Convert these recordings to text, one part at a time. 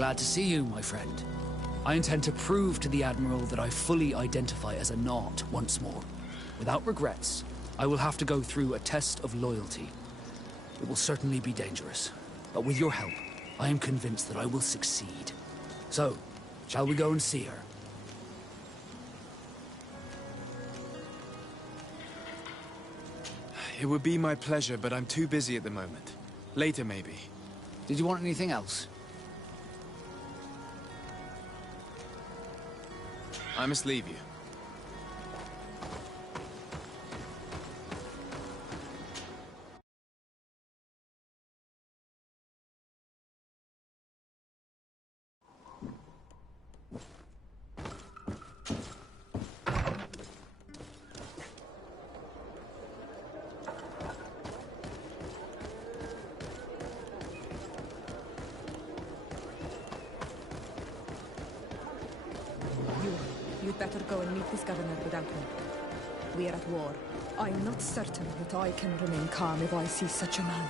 Glad to see you, my friend. I intend to prove to the Admiral that I fully identify as a Nod once more. Without regrets, I will have to go through a test of loyalty. It will certainly be dangerous, but with your help, I am convinced that I will succeed. So, shall we go and see her? It would be my pleasure, but I'm too busy at the moment. Later, maybe. Did you want anything else? I must leave you. You'd better go and meet this governor without me. We are at war. I'm not certain that I can remain calm if I see such a man.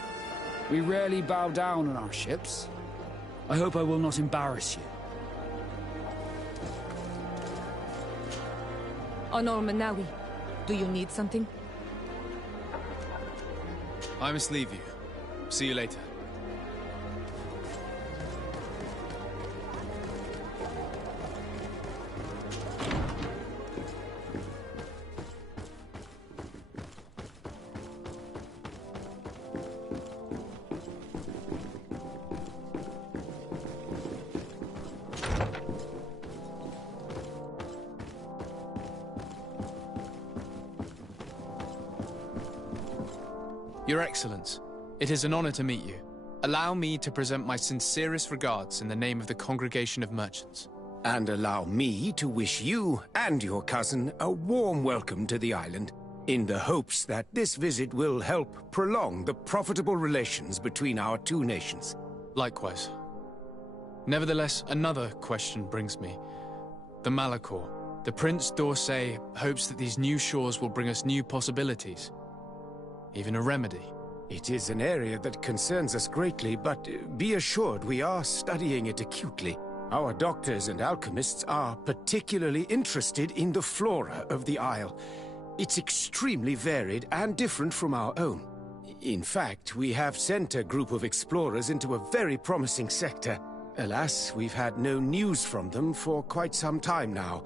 We rarely bow down on our ships. I hope I will not embarrass you. Honor Manawi, do you need something? I must leave you. See you later. Your Excellence, it is an honor to meet you. Allow me to present my sincerest regards in the name of the Congregation of Merchants. And allow me to wish you and your cousin a warm welcome to the island, in the hopes that this visit will help prolong the profitable relations between our two nations. Likewise. Nevertheless, another question brings me. The Malachor. The Prince d'Orsay hopes that these new shores will bring us new possibilities. Even a remedy. It is an area that concerns us greatly, but be assured we are studying it acutely. Our doctors and alchemists are particularly interested in the flora of the Isle. It's extremely varied and different from our own. In fact, we have sent a group of explorers into a very promising sector. Alas, we've had no news from them for quite some time now.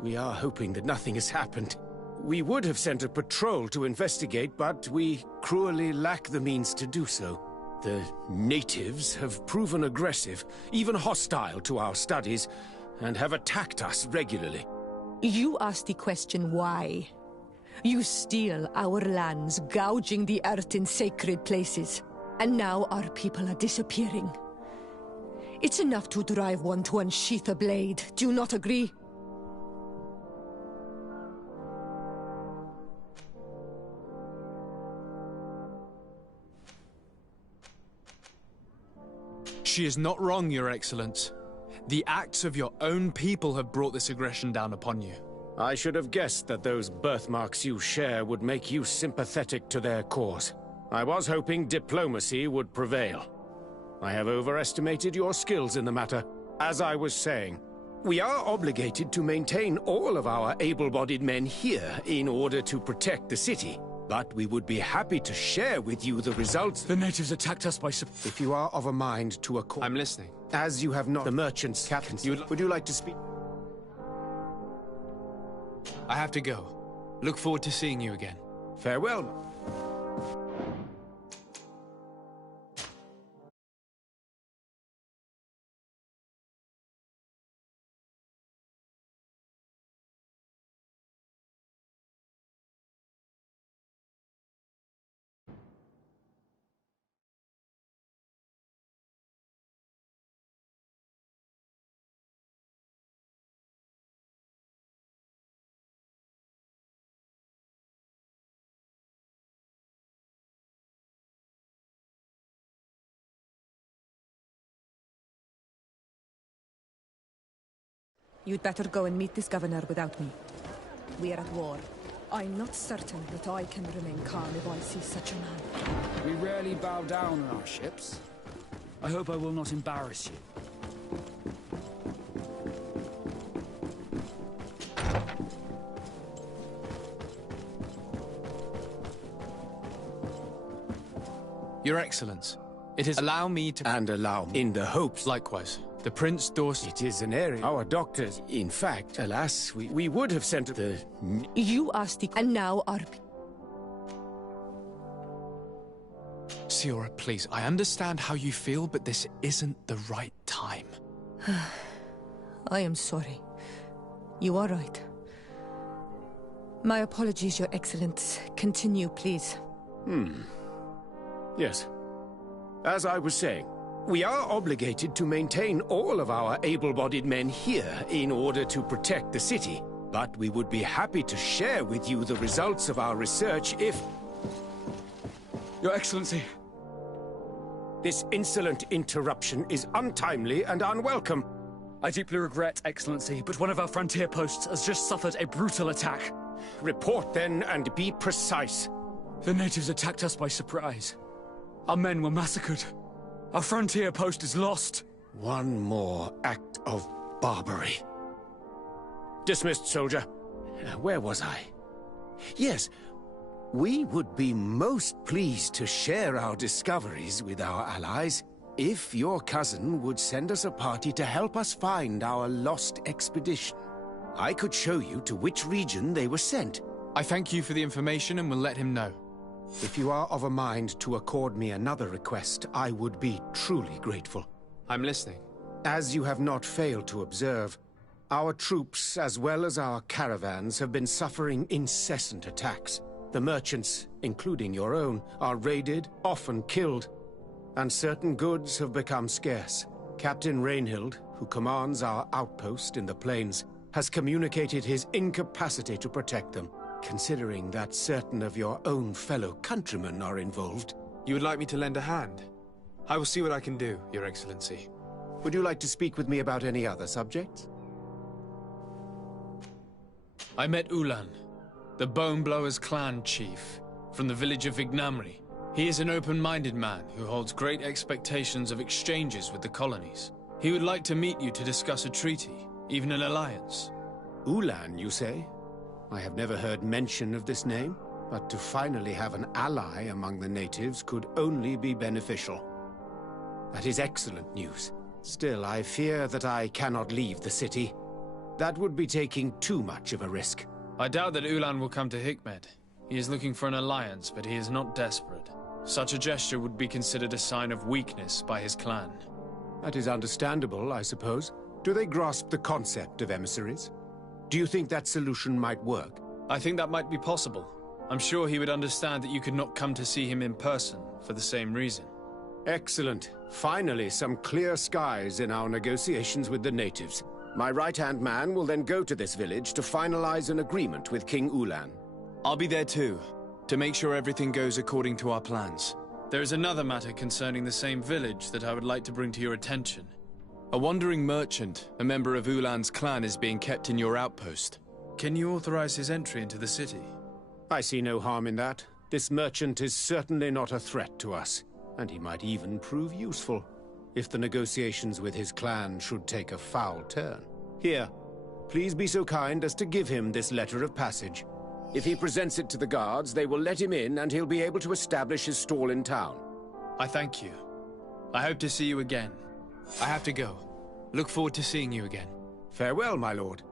We are hoping that nothing has happened. We would have sent a patrol to investigate, but we cruelly lack the means to do so. The natives have proven aggressive, even hostile to our studies, and have attacked us regularly. You asked the question why. You steal our lands, gouging the earth in sacred places. And now our people are disappearing. It's enough to drive one to unsheath a blade. Do you not agree? She is not wrong, Your Excellence. The acts of your own people have brought this aggression down upon you. I should have guessed that those birthmarks you share would make you sympathetic to their cause. I was hoping diplomacy would prevail. I have overestimated your skills in the matter. As I was saying, we are obligated to maintain all of our able-bodied men here in order to protect the city. But we would be happy to share with you the results. The natives attacked us by If you are of a mind to accord... I'm listening. As you have not... The merchants... Captain, would you like to speak? I have to go. Look forward to seeing you again. Farewell. You'd better go and meet this governor without me. We are at war. I'm not certain that I can remain calm if I see such a man. We rarely bow down on our ships. I hope I will not embarrass you. Your Excellence, it is allow me to... And allow me, in the hopes... Likewise, the Prince d'Orsay... It is an area. Our doctors, in fact, alas, we would have sent the... You asked the... And now our... Siora, please, I understand how you feel, but this isn't the right time. I am sorry. You are right. My apologies, Your Excellence. Continue, please. Yes. As I was saying, we are obligated to maintain all of our able-bodied men here in order to protect the city. But we would be happy to share with you the results of our research if... Your Excellency! This insolent interruption is untimely and unwelcome. I deeply regret, Excellency, but one of our frontier posts has just suffered a brutal attack. Report then and be precise. The natives attacked us by surprise. Our men were massacred. Our frontier post is lost. One more act of barbarity. Dismissed, soldier. Where was I? Yes, we would be most pleased to share our discoveries with our allies if your cousin would send us a party to help us find our lost expedition. I could show you to which region they were sent. I thank you for the information and will let him know. If you are of a mind to accord me another request, I would be truly grateful. I'm listening. As you have not failed to observe, our troops, as well as our caravans, have been suffering incessant attacks. The merchants, including your own, are raided, often killed, and certain goods have become scarce. Captain Rainhild, who commands our outpost in the plains, has communicated his incapacity to protect them. Considering that certain of your own fellow countrymen are involved. You would like me to lend a hand? I will see what I can do, Your Excellency. Would you like to speak with me about any other subjects? I met Ulan, the Bone Blowers clan chief, from the village of Vignamri. He is an open-minded man who holds great expectations of exchanges with the colonies. He would like to meet you to discuss a treaty, even an alliance. Ulan, you say? I have never heard mention of this name, but to finally have an ally among the natives could only be beneficial. That is excellent news. Still, I fear that I cannot leave the city. That would be taking too much of a risk. I doubt that Ulan will come to Hikmed. He is looking for an alliance, but he is not desperate. Such a gesture would be considered a sign of weakness by his clan. That is understandable, I suppose. Do they grasp the concept of emissaries? Do you think that solution might work? I think that might be possible. I'm sure he would understand that you could not come to see him in person for the same reason. Excellent. Finally, some clear skies in our negotiations with the natives. My right-hand man will then go to this village to finalize an agreement with King Ulan. I'll be there too, to make sure everything goes according to our plans. There is another matter concerning the same village that I would like to bring to your attention. A wandering merchant, a member of Ulan's clan, is being kept in your outpost. Can you authorize his entry into the city? I see no harm in that. This merchant is certainly not a threat to us, and he might even prove useful, if the negotiations with his clan should take a foul turn. Here, please be so kind as to give him this letter of passage. If he presents it to the guards, they will let him in and he'll be able to establish his stall in town. I thank you. I hope to see you again. I have to go. Look forward to seeing you again. Farewell, my lord.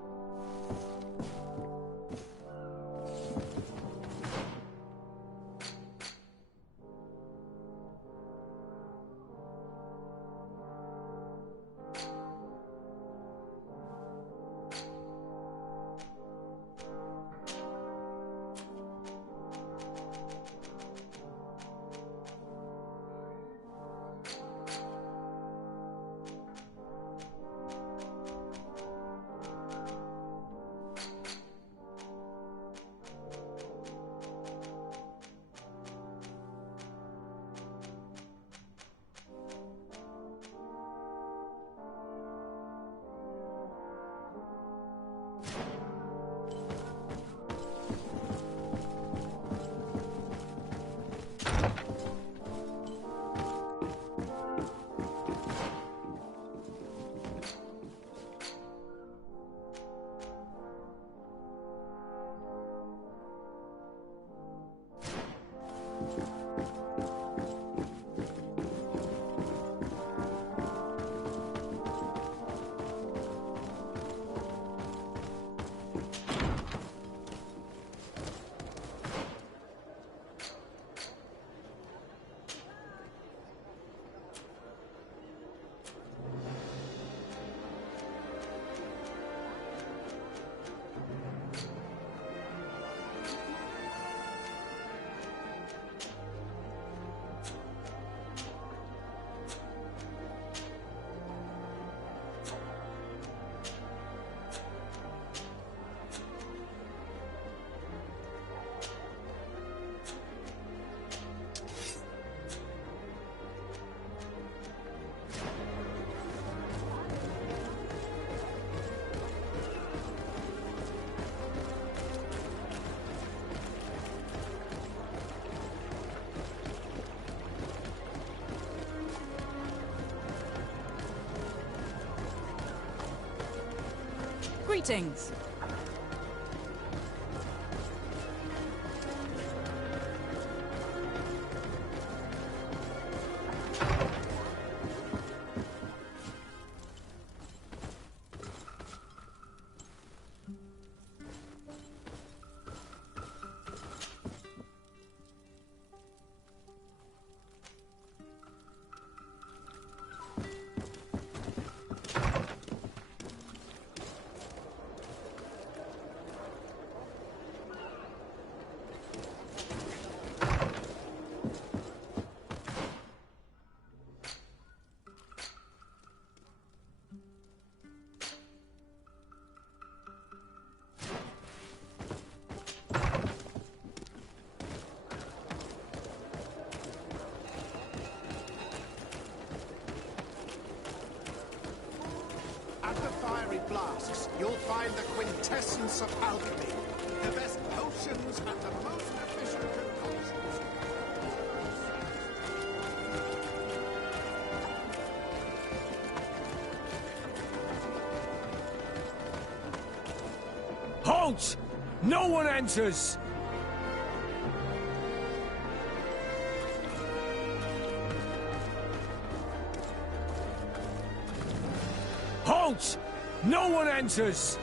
Greetings. At the fiery flasks, you'll find the quintessence of alchemy. The best potions and the most efficient concoctions. Halt! No one enters! Halt! No one enters!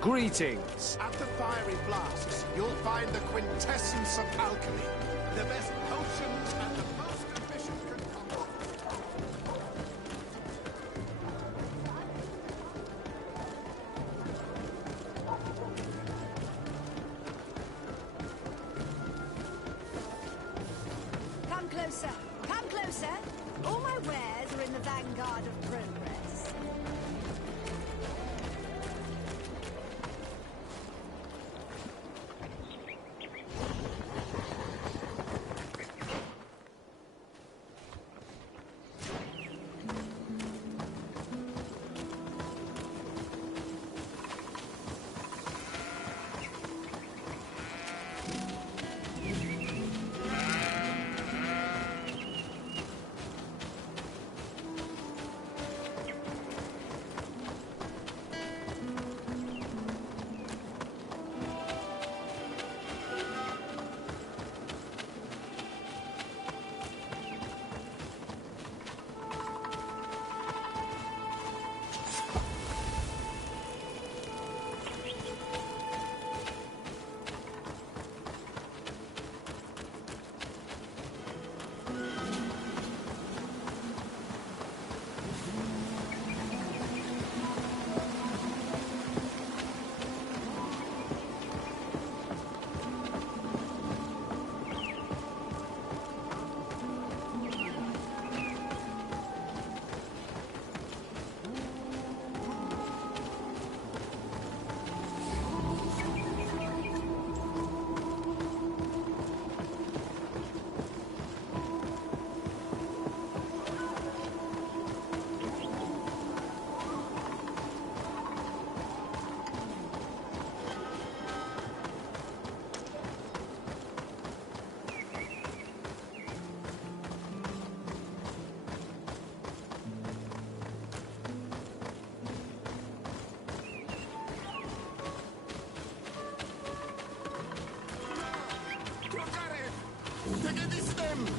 Greetings! At the fiery flasks, you'll find the quintessence of alchemy. The best potions and the most efficient concoctions. Come closer. Come closer. All my wares are in the vanguard of progress. them!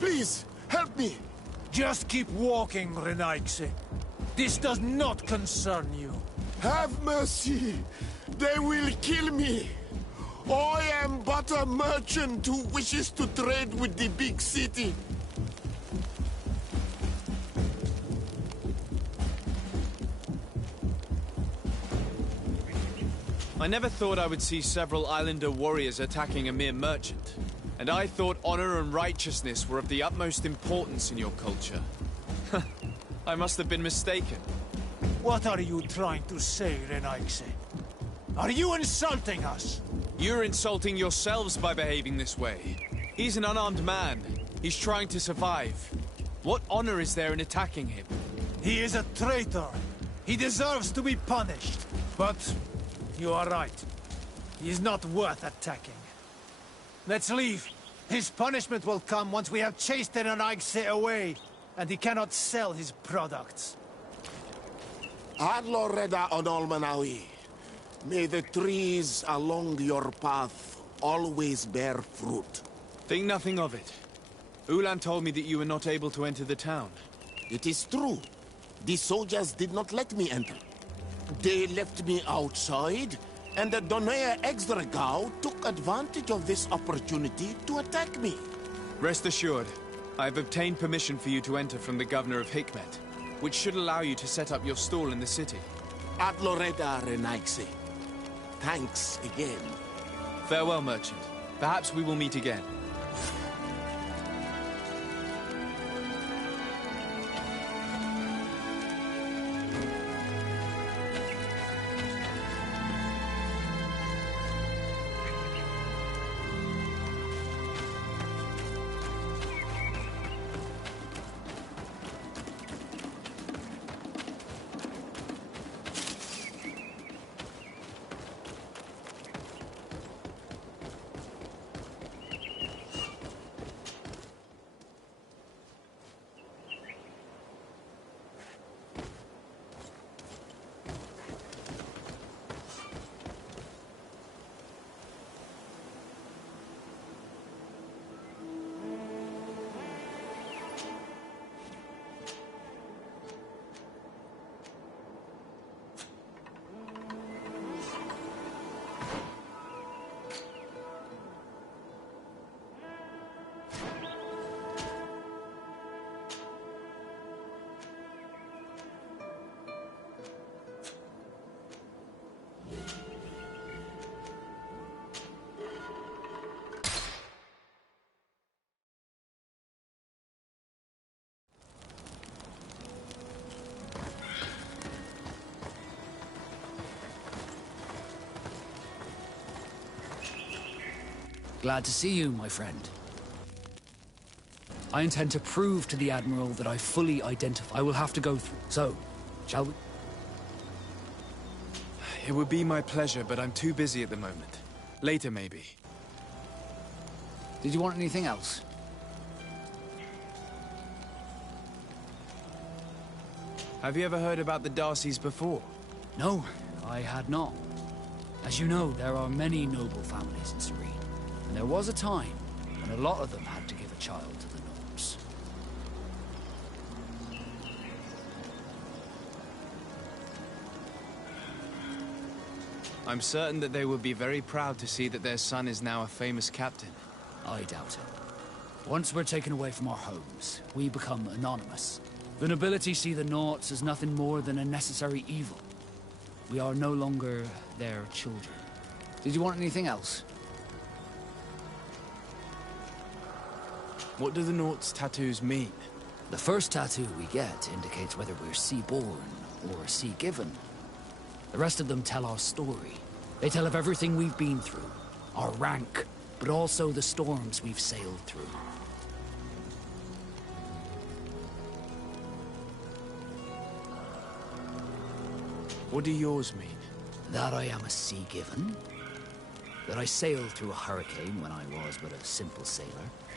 Please, help me! Just keep walking, Renaigse. This does not concern you. Have mercy! They will kill me! I am but a merchant who wishes to trade with the big city. I never thought I would see several Islander warriors attacking a mere merchant. And I thought honor and righteousness were of the utmost importance in your culture. I must have been mistaken. What are you trying to say, Renaigse? Are you insulting us? You're insulting yourselves by behaving this way. He's an unarmed man. He's trying to survive. What honor is there in attacking him? He is a traitor. He deserves to be punished. But you are right. He is not worth attacking. Let's leave. His punishment will come once we have chased Renaigse away, and he cannot sell his products. Adloreda Onolmanawi. May the trees along your path always bear fruit. Think nothing of it. Ulan told me that you were not able to enter the town. It is true. The soldiers did not let me enter. They left me outside, and the Donea Exdragao took advantage of this opportunity to attack me. Rest assured, I have obtained permission for you to enter from the governor of Hikmet, which should allow you to set up your stall in the city. Adloreda Renaigse. Thanks again. Farewell, merchant. Perhaps we will meet again. Glad to see you, my friend. I intend to prove to the Admiral that I fully identify. I will have to go through. So, shall we? It would be my pleasure, but I'm too busy at the moment. Later, maybe. Did you want anything else? Have you ever heard about the Darcys before? No, I had not. As you know, there are many noble families in Serene. And there was a time when a lot of them had to give a child to the Nords. I'm certain that they would be very proud to see that their son is now a famous captain. I doubt it. Once we're taken away from our homes, we become anonymous. The nobility see the Nords as nothing more than a necessary evil. We are no longer their children. Did you want anything else? What do the Nords tattoos mean? The first tattoo we get indicates whether we're sea-born or sea-given. The rest of them tell our story. They tell of everything we've been through, our rank, but also the storms we've sailed through. What do yours mean? That I am a sea-given, that I sailed through a hurricane when I was but a simple sailor,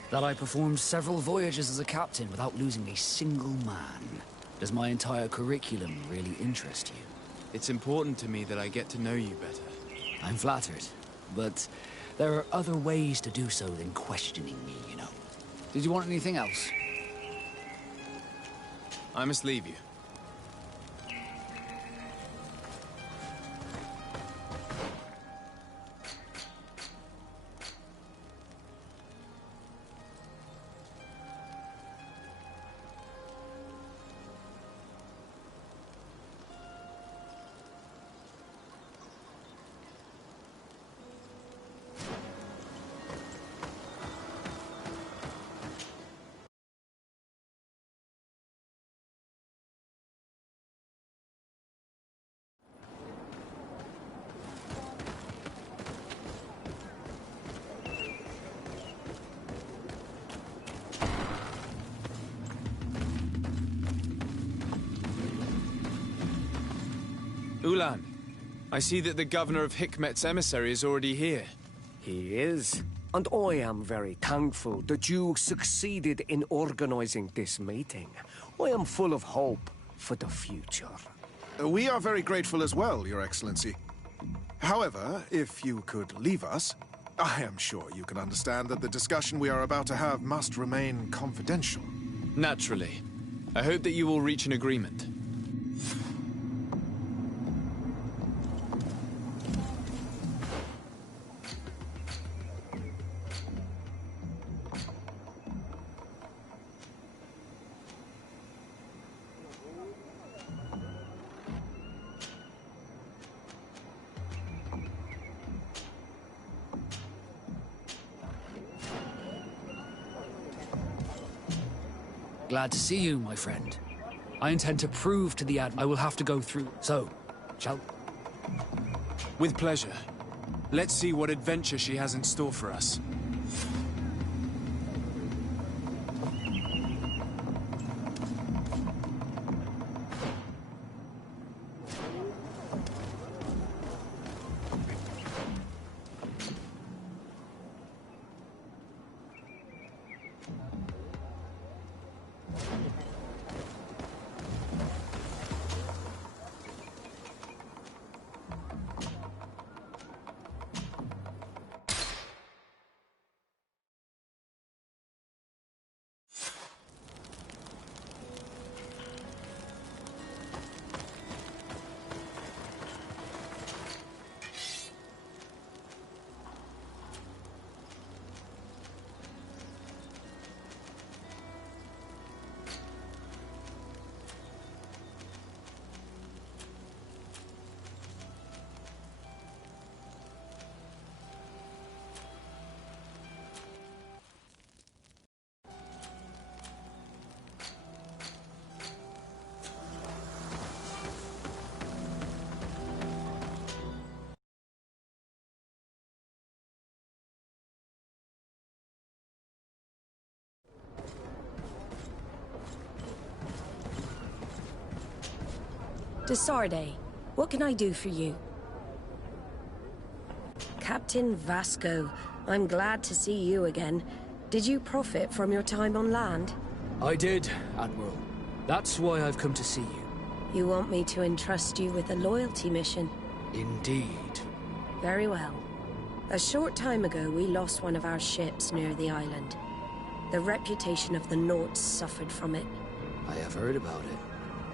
that I performed several voyages as a captain without losing a single man. Does my entire curriculum really interest you? It's important to me that I get to know you better. I'm flattered, but There are other ways to do so than questioning me, you know. Did you want anything else? I must leave you. Ulan, I see that the governor of Hikmet's emissary is already here. He is. And I am very thankful that you succeeded in organizing this meeting. I am full of hope for the future. We are very grateful as well, Your Excellency. However, if you could leave us, I am sure you can understand that the discussion we are about to have must remain confidential. Naturally. I hope that you will reach an agreement. Glad to see you, my friend. I intend to prove to the Admiral I will have to go through. So, shall... With pleasure. Let's see what adventure she has in store for us. Desarde, what can I do for you? Captain Vasco, I'm glad to see you again. Did you profit from your time on land? I did, Admiral. That's why I've come to see you. You want me to entrust you with a loyalty mission? Indeed. Very well. A short time ago, we lost one of our ships near the island. The reputation of the Norts suffered from it. I have heard about it.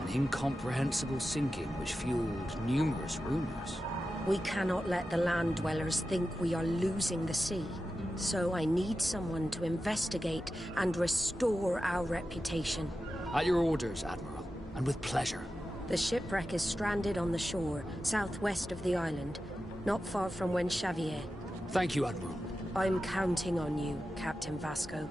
An incomprehensible sinking which fueled numerous rumors. We cannot let the land dwellers think we are losing the sea. So I need someone to investigate and restore our reputation. At your orders, Admiral, and with pleasure. The shipwreck is stranded on the shore, southwest of the island, not far from Wen Xavier. Thank you, Admiral. I'm counting on you, Captain Vasco.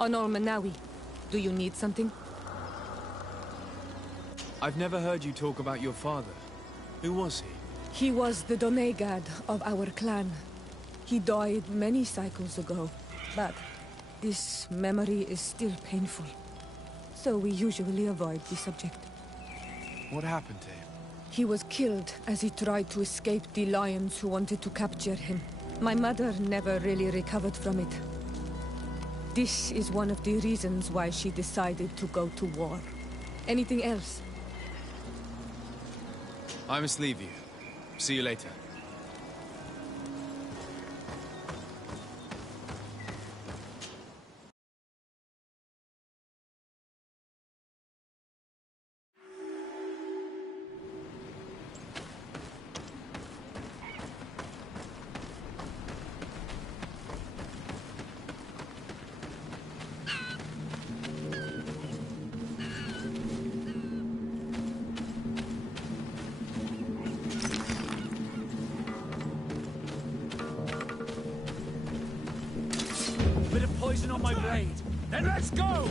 Honor Manawi, do you need something? I've never heard you talk about your father. Who was he? He was the Donegad of our clan. He died many cycles ago, but this memory is still painful. So we usually avoid the subject. What happened to him? He was killed as he tried to escape the lions who wanted to capture him. My mother never really recovered from it. This is one of the reasons why she decided to go to war. Anything else? I must leave you. See you later. Bit of poison on my blade. Then let's go!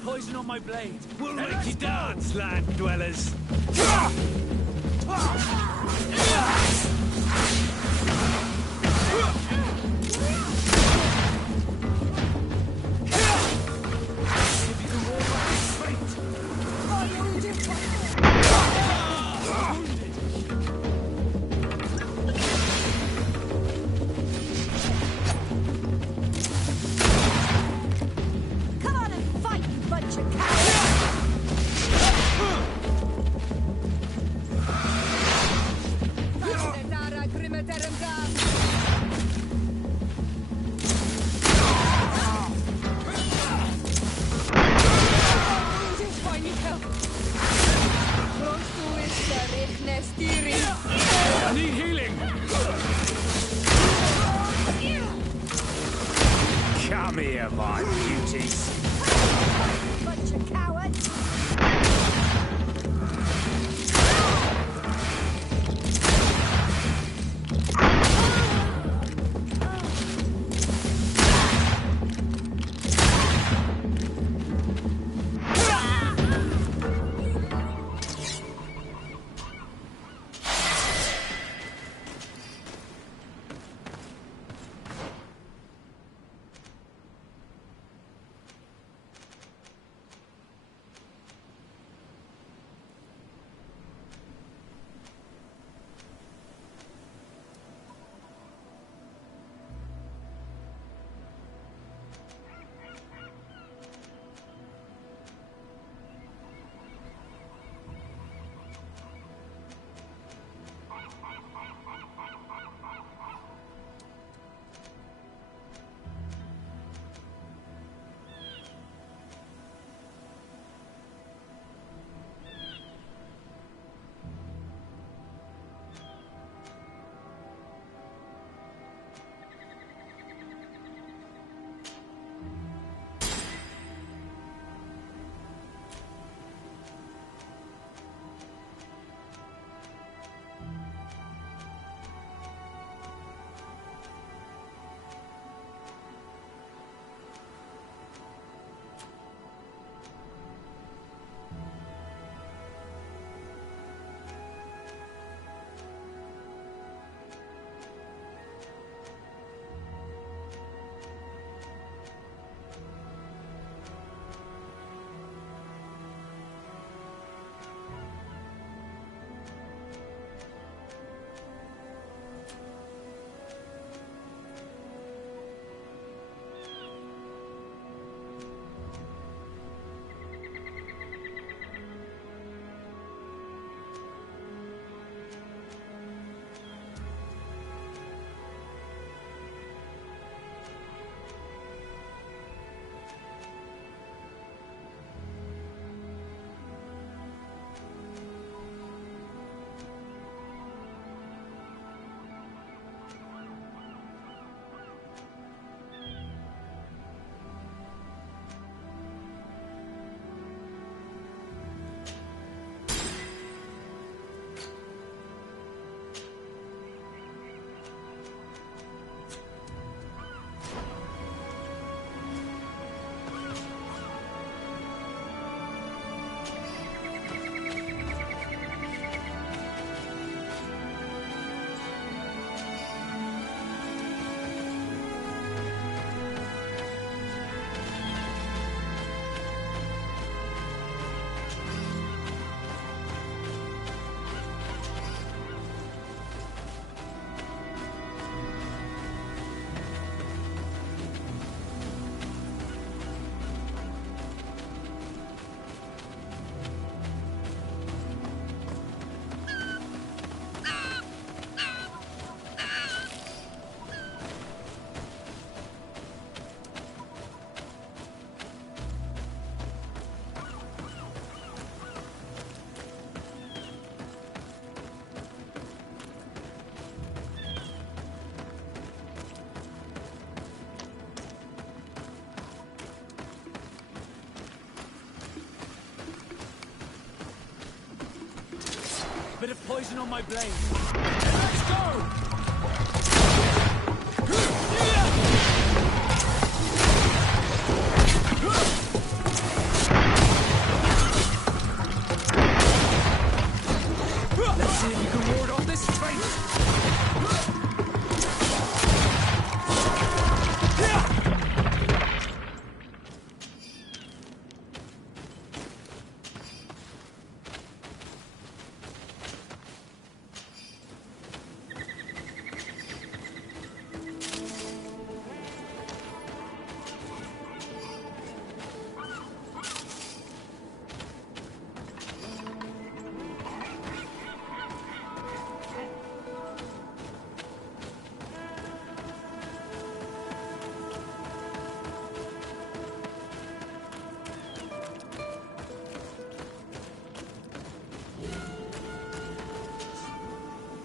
of poison on my blade. We'll make you dance, land dwellers. Come on and fight, you bunch of cowards! I need healing. Come here, my beauties. Bunch of cowards! Bit of poison on my blade. Let's go!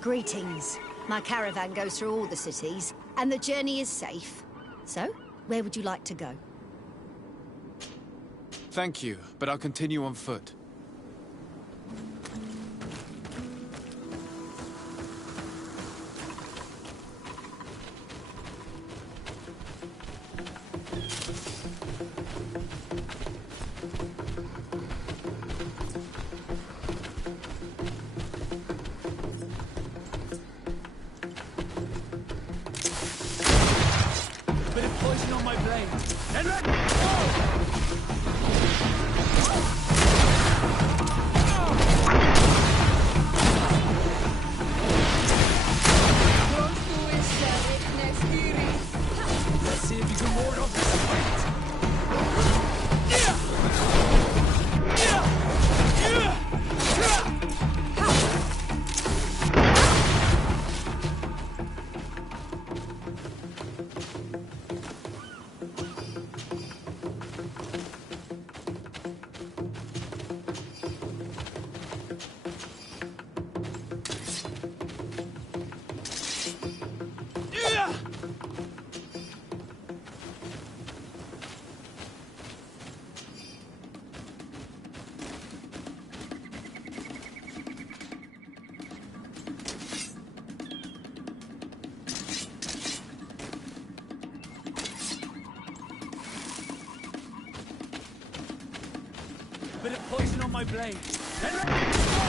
Greetings. My caravan goes through all the cities, and the journey is safe. So, where would you like to go? Thank you, but I'll continue on foot. Bit of poison on my blade. And let go! Let's see if you can ward off this fight. Bit of poison on my blade. And let go!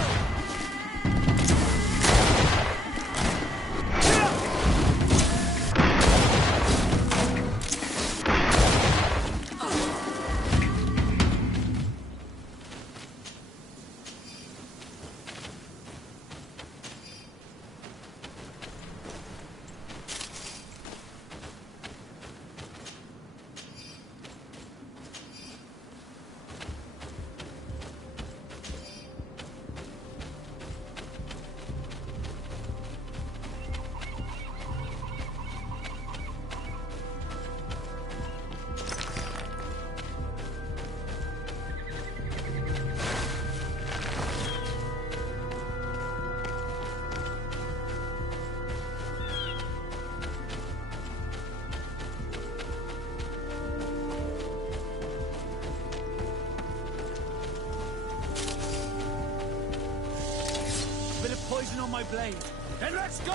Bit of poison on my blade. And let's go!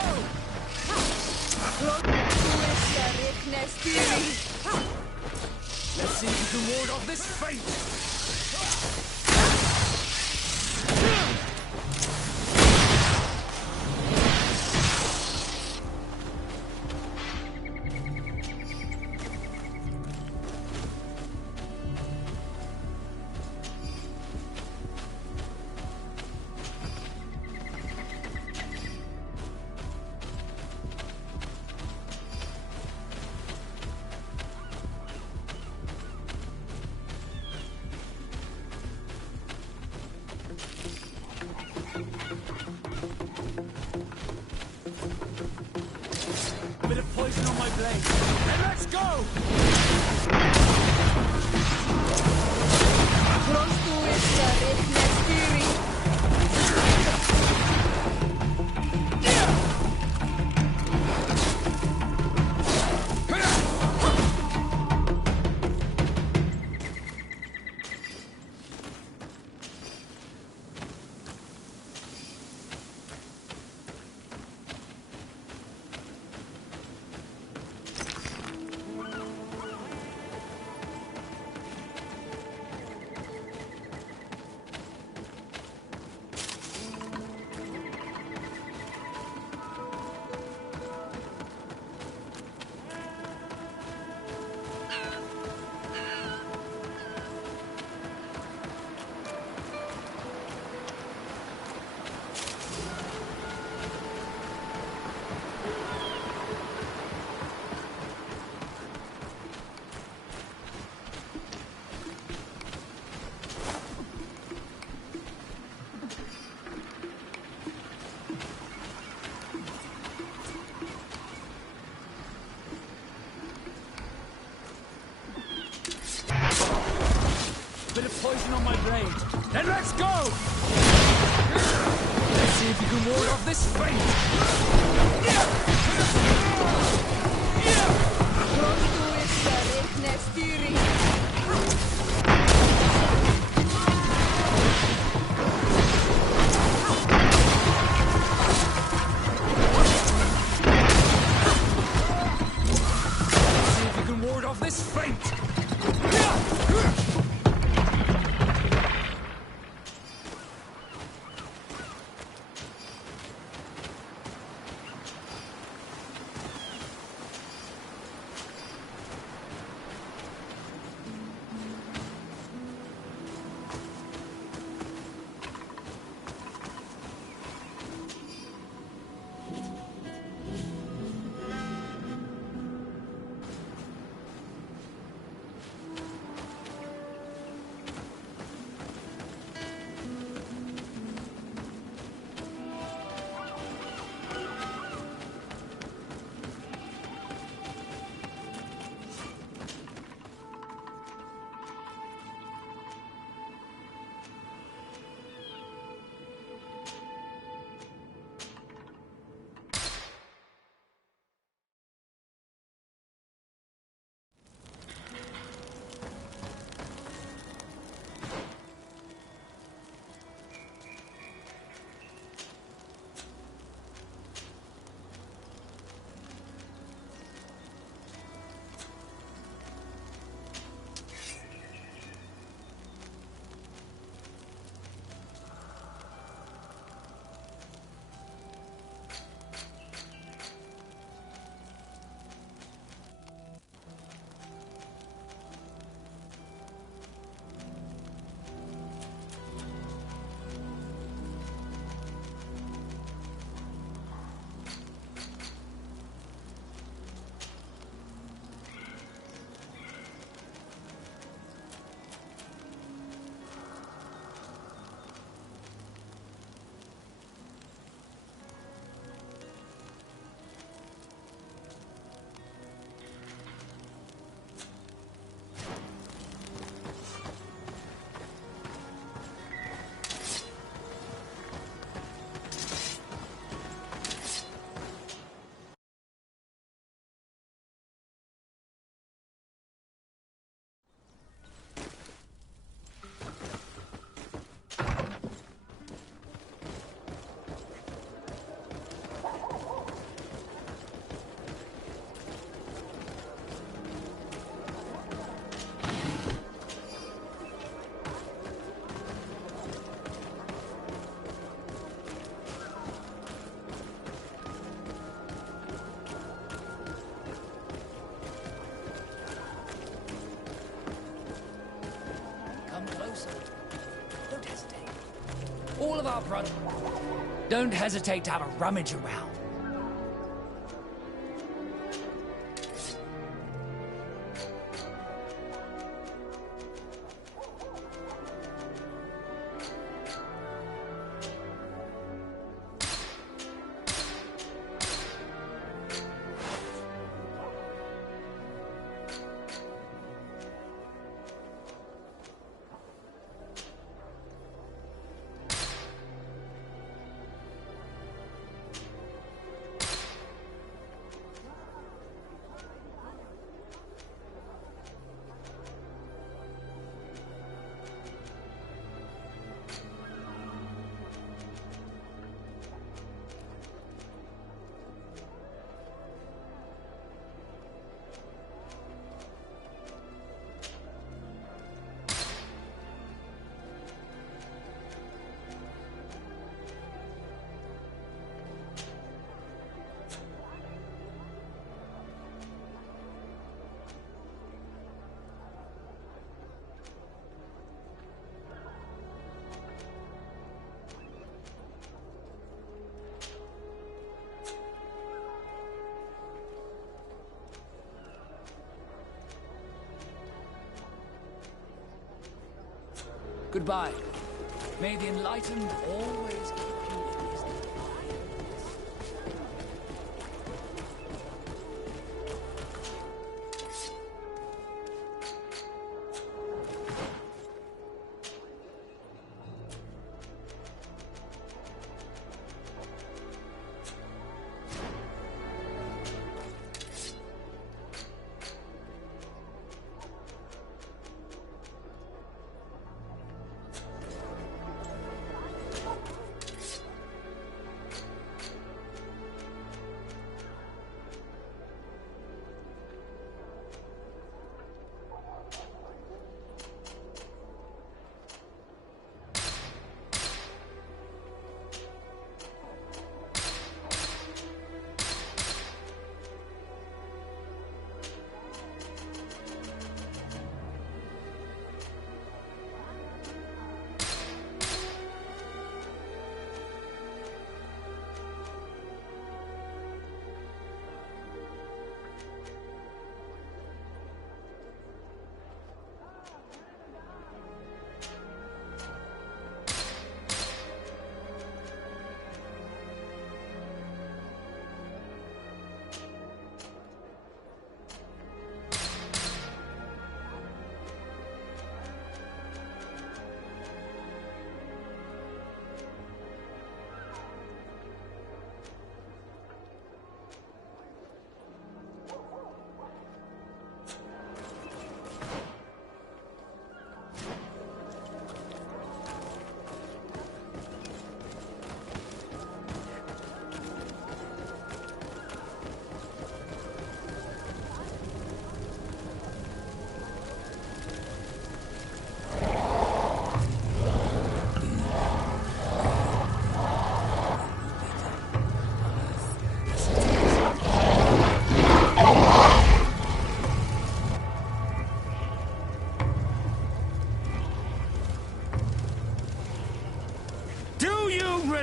Let's see if you can ward off this fate! Bit of poison on my blade. And let's go! Bit of poison on my blade. Then let's go! Let's See if you can ward off this fate! See if you can ward off this fate! All of our brothers. Don't hesitate to have a rummage around. Goodbye. May the enlightened always keep you in his eyes.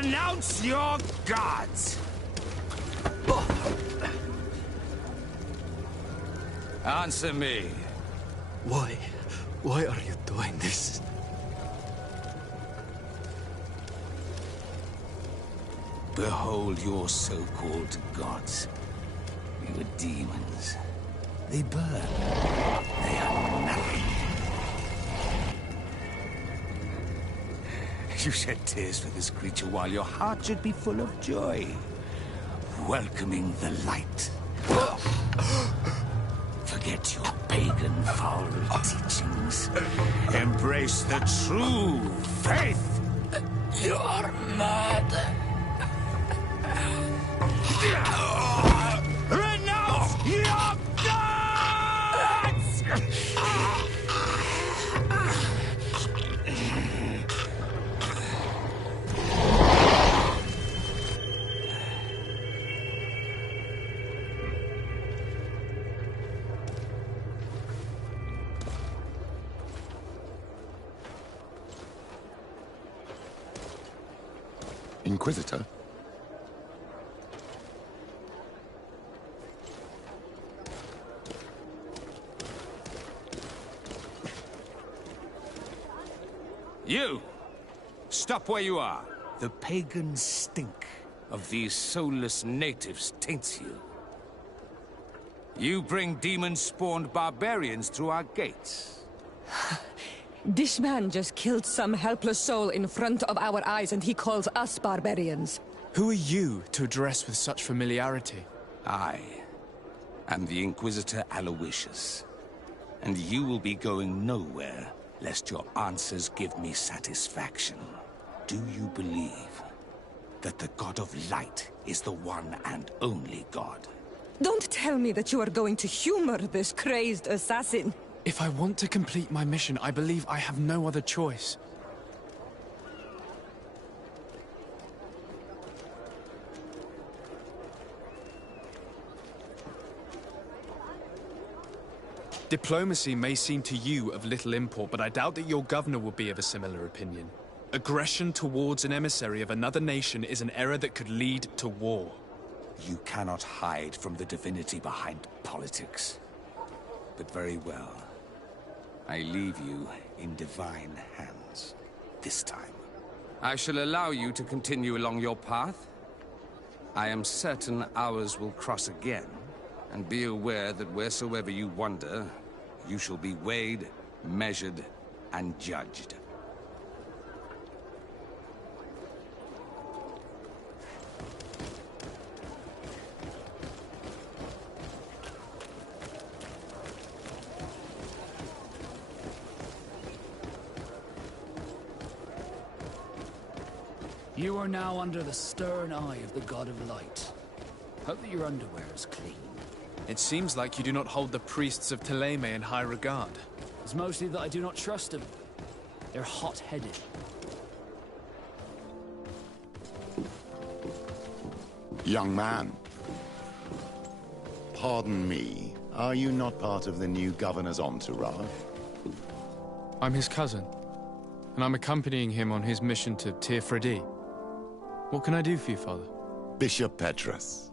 Renounce your gods! Answer me. Why? Why are you doing this? Behold your so-called gods. You are demons. They burn. They are nothing. You shed tears for this creature while your heart should be full of joy. Welcoming the light. Forget your pagan foul teachings. Embrace the true faith. You are mad. Renounce your gods! Inquisitor? You! Stop where you are. The pagan stink of these soulless natives taints you. You bring demon-spawned barbarians through our gates. This man just killed some helpless soul in front of our eyes, and he calls us barbarians. Who are you to address with such familiarity? I am the Inquisitor Aloysius, and you will be going nowhere lest your answers give me satisfaction. Do you believe that the God of Light is the one and only God? Don't tell me that you are going to humor this crazed assassin. If I want to complete my mission, I believe I have no other choice. Diplomacy may seem to you of little import, but I doubt that your governor will be of a similar opinion. Aggression towards an emissary of another nation is an error that could lead to war. You cannot hide from the divinity behind politics. But very well. I leave you in divine hands. This time. I shall allow you to continue along your path. I am certain ours will cross again. And be aware that wheresoever you wander, you shall be weighed, measured, and judged. You are now under the stern eye of the God of Light. Hope that your underwear is clean. It seems like you do not hold the priests of Thélème in high regard. It's mostly that I do not trust them. They're hot-headed. Young man. Pardon me, are you not part of the new governor's entourage? I'm his cousin, and I'm accompanying him on his mission to Tir-Fredi. What can I do for you, Father? Bishop Petrus.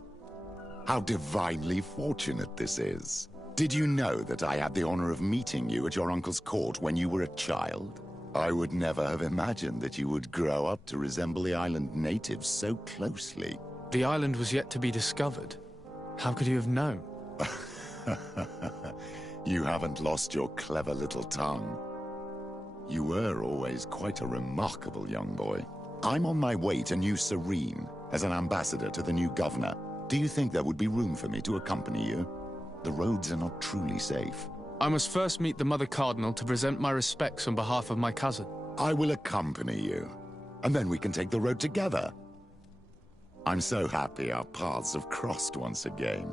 How divinely fortunate this is. Did you know that I had the honor of meeting you at your uncle's court when you were a child? I would never have imagined that you would grow up to resemble the island natives so closely. The island was yet to be discovered. How could you have known? You haven't lost your clever little tongue. You were always quite a remarkable young boy. I'm on my way to New Serene as an ambassador to the new governor. Do you think there would be room for me to accompany you? The roads are not truly safe. I must first meet the Mother Cardinal to present my respects on behalf of my cousin. I will accompany you, and then we can take the road together. I'm so happy our paths have crossed once again.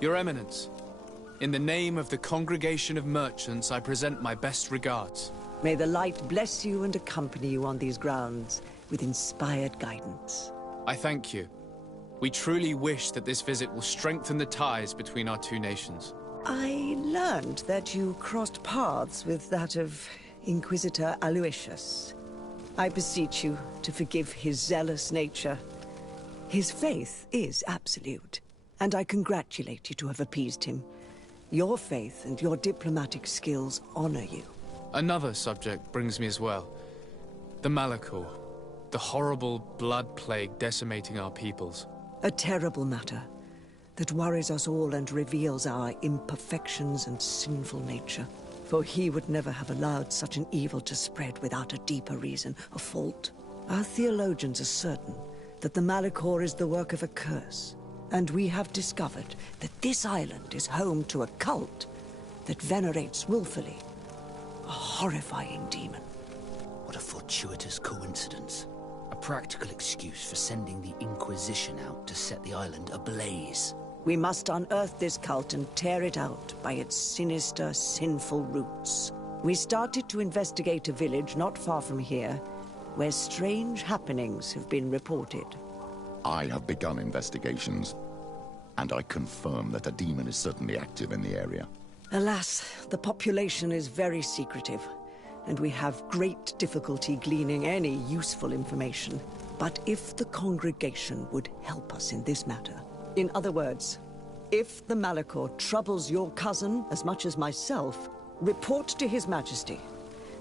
Your Eminence, in the name of the Congregation of Merchants, I present my best regards. May the light bless you and accompany you on these grounds with inspired guidance. I thank you. We truly wish that this visit will strengthen the ties between our two nations. I learned that you crossed paths with that of Inquisitor Aloysius. I beseech you to forgive his zealous nature. His faith is absolute, and I congratulate you to have appeased him. Your faith and your diplomatic skills honor you. Another subject brings me as well. The Malachor. The horrible blood plague decimating our peoples. A terrible matter that worries us all and reveals our imperfections and sinful nature. For he would never have allowed such an evil to spread without a deeper reason, a fault. Our theologians are certain that the Malachor is the work of a curse, and we have discovered that this island is home to a cult that venerates willfully a horrifying demon. What a fortuitous coincidence. A practical excuse for sending the Inquisition out to set the island ablaze. We must unearth this cult and tear it out by its sinister, sinful roots. We started to investigate a village not far from here, where strange happenings have been reported. I have begun investigations, and I confirm that a demon is certainly active in the area. Alas, the population is very secretive, and we have great difficulty gleaning any useful information. But if the congregation would help us in this matter, in other words, if the Malachor troubles your cousin as much as myself, report to His Majesty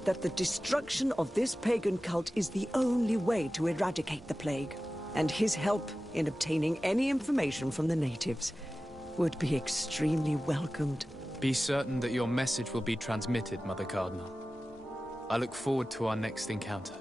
that the destruction of this pagan cult is the only way to eradicate the plague, and his help in obtaining any information from the natives would be extremely welcomed. Be certain that your message will be transmitted, Mother Cardinal. I look forward to our next encounter.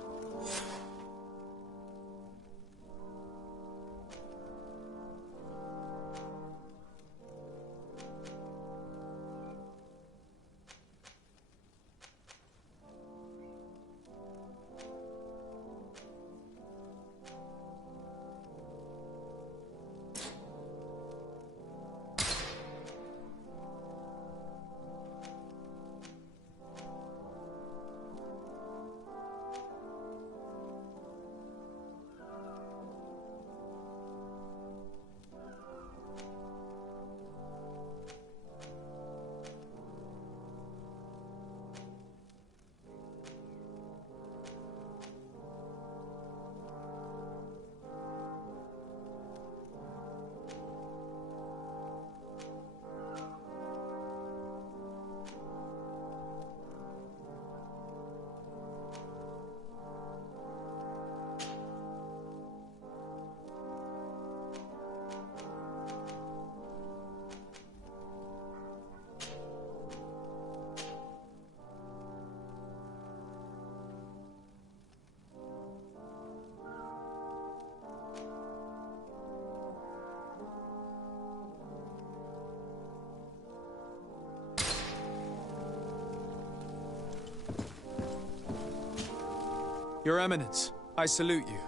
Your Eminence, I salute you.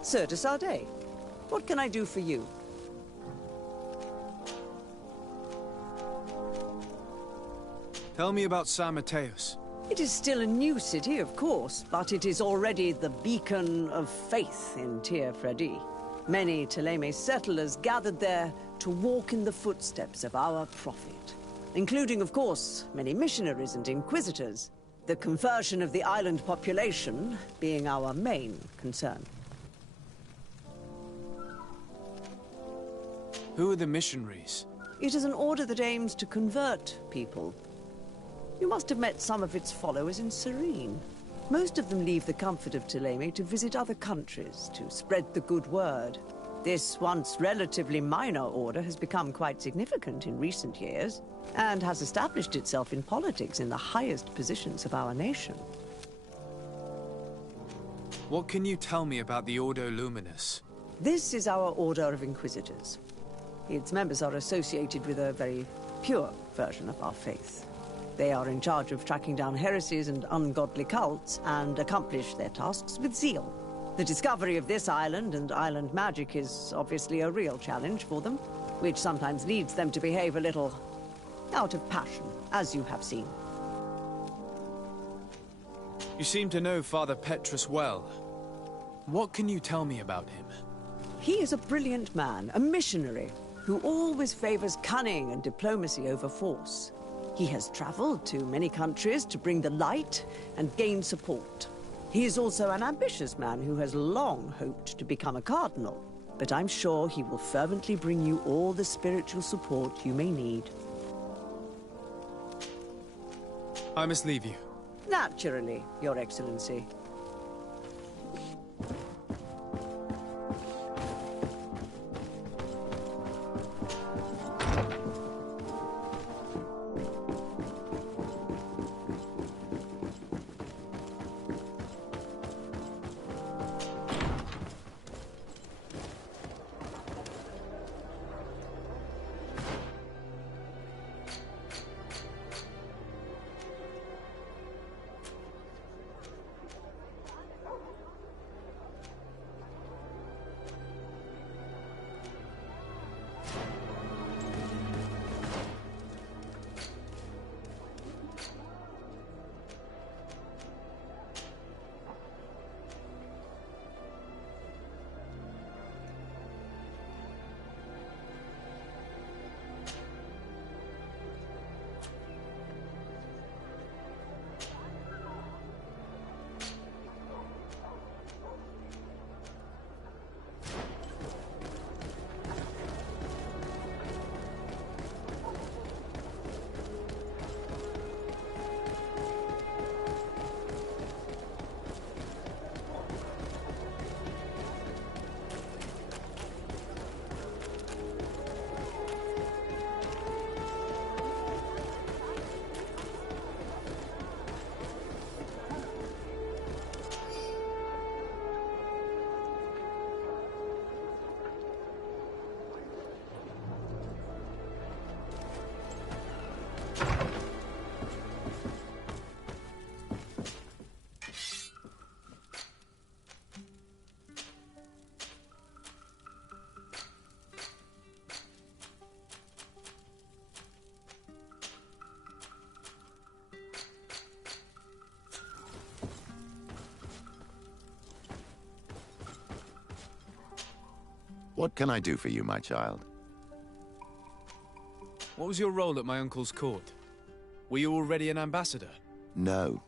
Sir de Sardet, what can I do for you? Tell me about San Mateus. It is still a new city, of course, but it is already the beacon of faith in Tir Fredi. Many Thélème settlers gathered there to walk in the footsteps of our prophet, including, of course, many missionaries and inquisitors. The conversion of the island population being our main concern. Who are the missionaries? It is an order that aims to convert people. You must have met some of its followers in Serene. Most of them leave the comfort of Thélème to visit other countries, to spread the good word. This once relatively minor order has become quite significant in recent years, and has established itself in politics in the highest positions of our nation. What can you tell me about the Ordo Luminus? This is our Order of Inquisitors. Its members are associated with a very pure version of our faith. They are in charge of tracking down heresies and ungodly cults, and accomplish their tasks with zeal. The discovery of this island and island magic is obviously a real challenge for them, which sometimes leads them to behave a little out of passion, as you have seen. You seem to know Father Petrus well. What can you tell me about him? He is a brilliant man, a missionary, who always favors cunning and diplomacy over force. He has traveled to many countries to bring the light and gain support. He is also an ambitious man who has long hoped to become a cardinal, but I'm sure he will fervently bring you all the spiritual support you may need. I must leave you. Naturally, Your Excellency. What can I do for you, my child? What was your role at my uncle's court? Were you already an ambassador? No.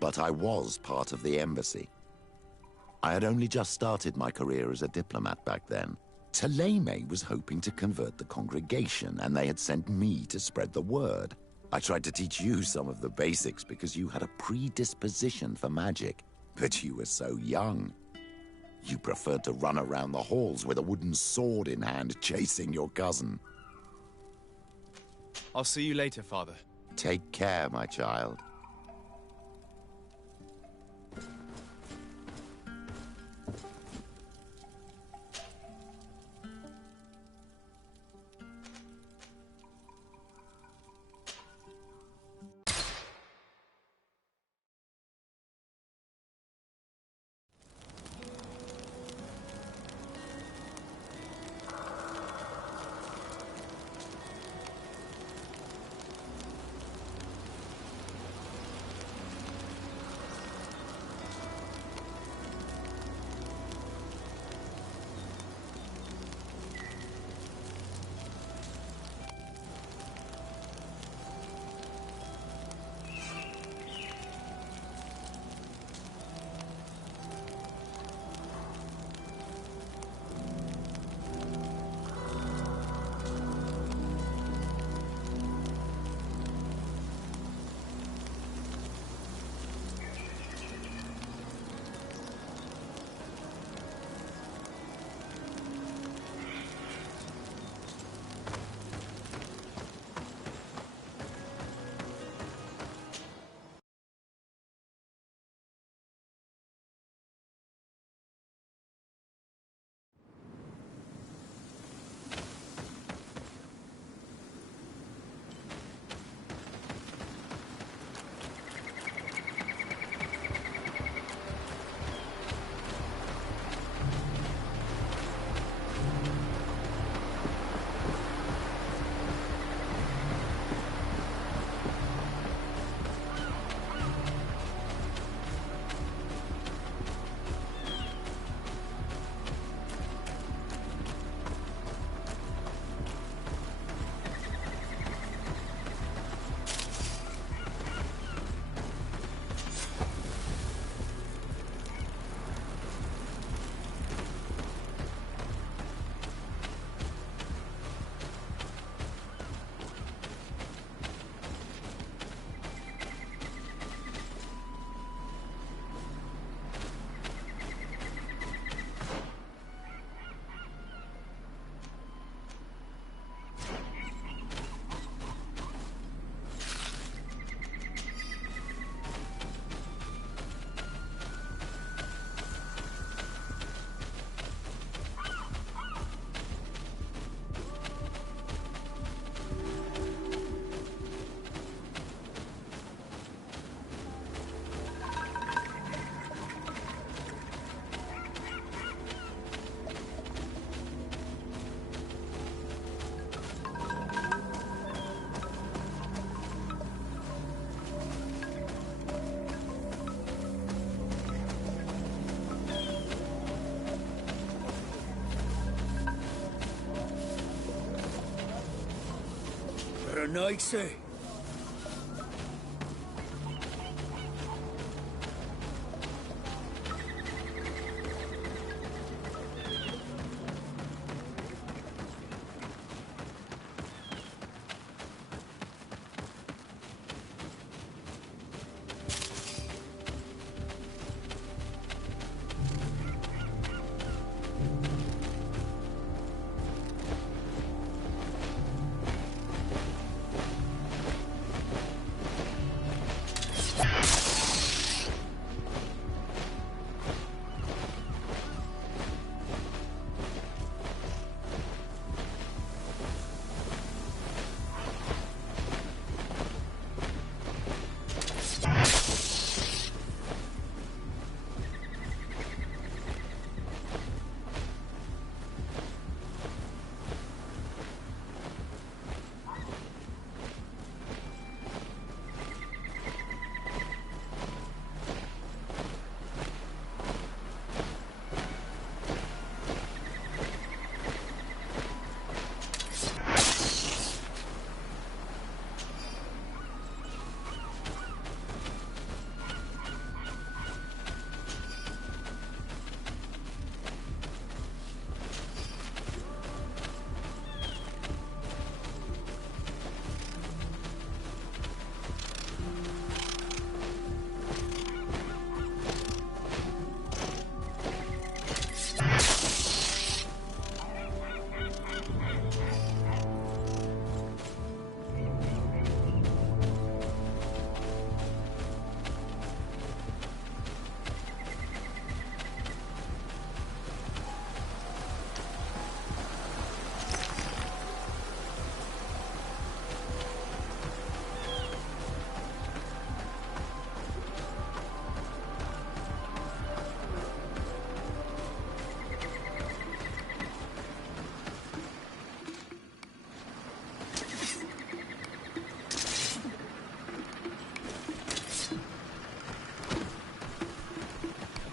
But I was part of the embassy. I had only just started my career as a diplomat back then. Taleme was hoping to convert the congregation, and they had sent me to spread the word. I tried to teach you some of the basics because you had a predisposition for magic, but you were so young. You preferred to run around the halls with a wooden sword in hand, chasing your cousin. I'll see you later, Father. Take care, my child. Sir Nightsay.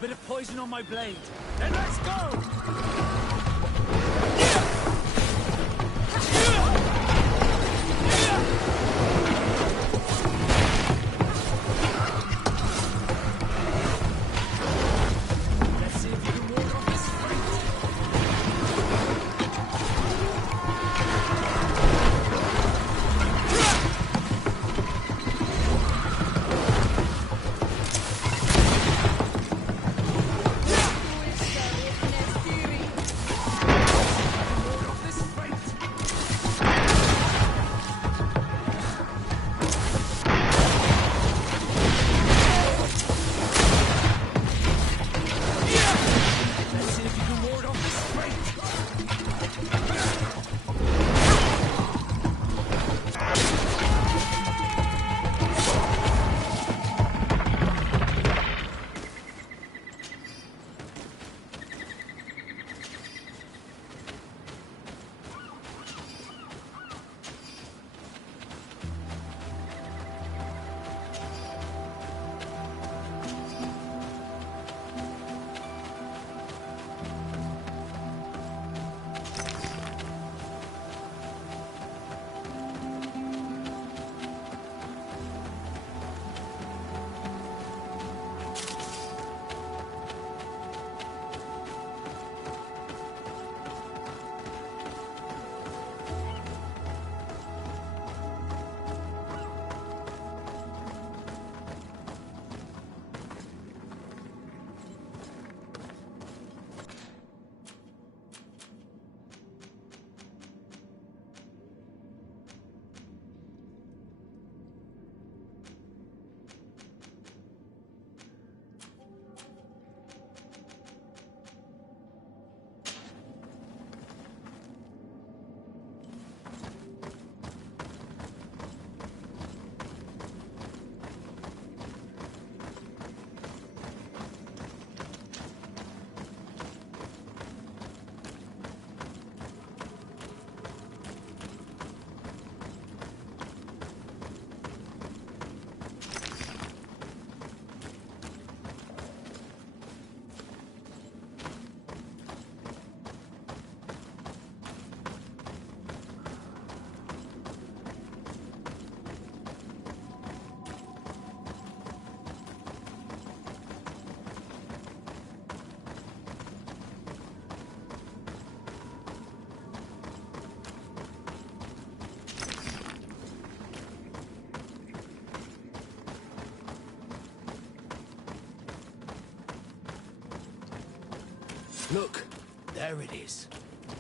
Bit of poison on my blade. Then let's go! Look, there it is.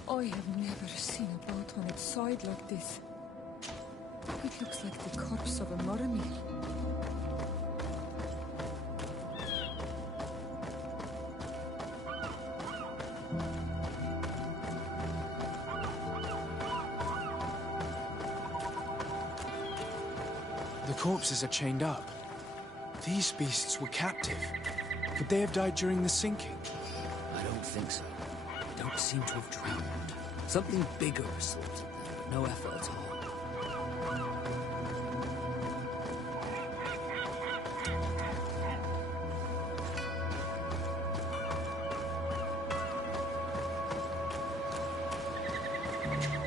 I have never seen a boat on its side like this. It looks like the corpse of a Mormir. The corpses are chained up. These beasts were captive. Could they have died during the sinking? I don't think so. They don't seem to have drowned. Something bigger assaulted them, but no effort at all.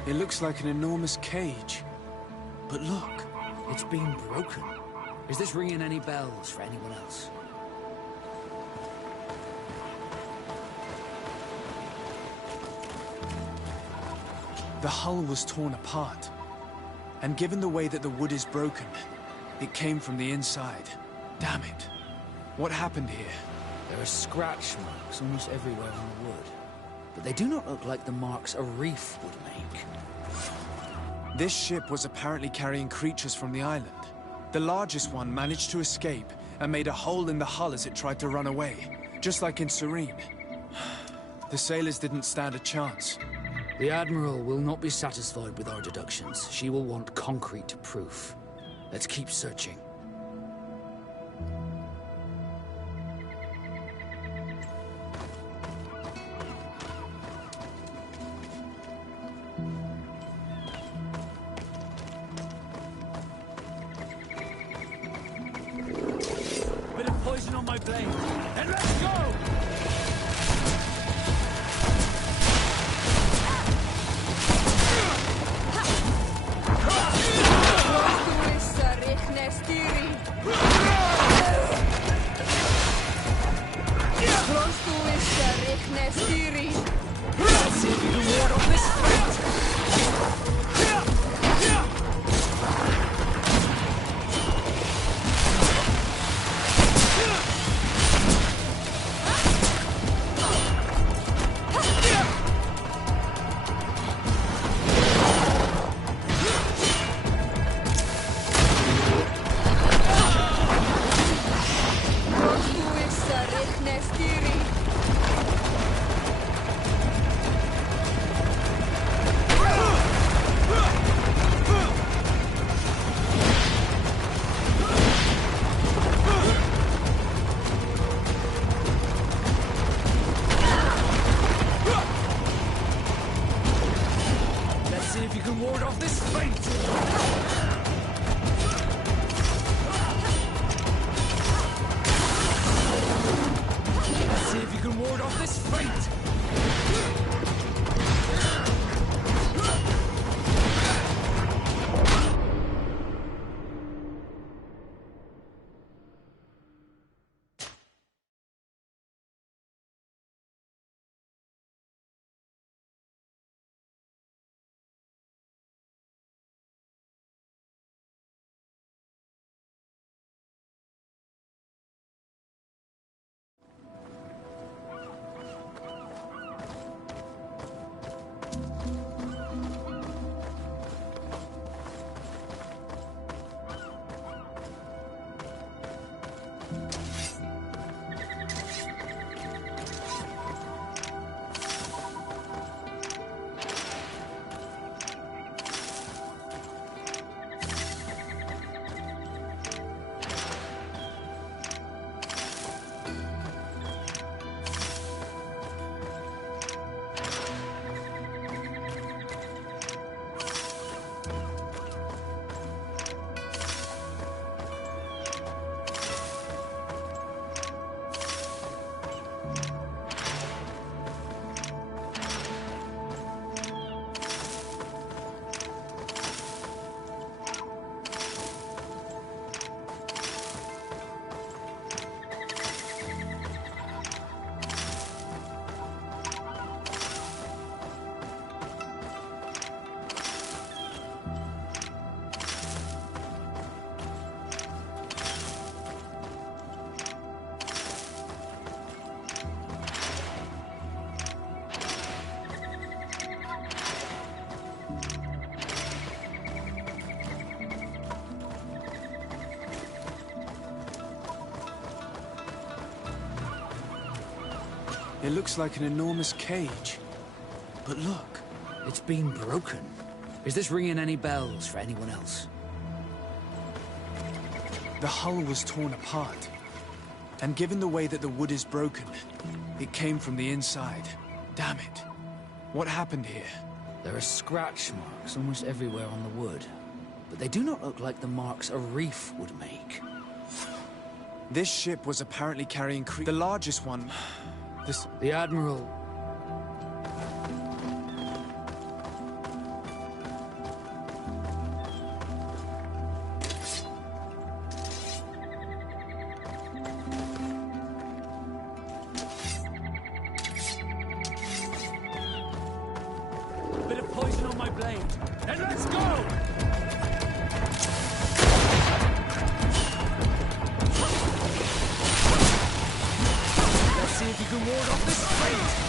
It looks like an enormous cage. But look. It's been broken. Is this ringing any bells for anyone else? The hull was torn apart. And given the way that the wood is broken, it came from the inside. Damn it. What happened here? There are scratch marks almost everywhere on the wood. But they do not look like the marks a reef would make. This ship was apparently carrying creatures from the island. The largest one managed to escape and made a hole in the hull as it tried to run away, just like in Serene. The sailors didn't stand a chance. The Admiral will not be satisfied with our deductions. She will want concrete proof. Let's keep searching. Bit of poison on my blade, and let's go! It looks like an enormous cage. But look. It's been broken. Is this ringing any bells for anyone else? The hull was torn apart. And given the way that the wood is broken, it came from the inside. Damn it. What happened here? There are scratch marks almost everywhere on the wood. But they do not look like the marks a reef would make. This ship was apparently carrying the largest one. The Admiral... Bit of poison on my blade. And let's go! Let's see if you can ward off this fate!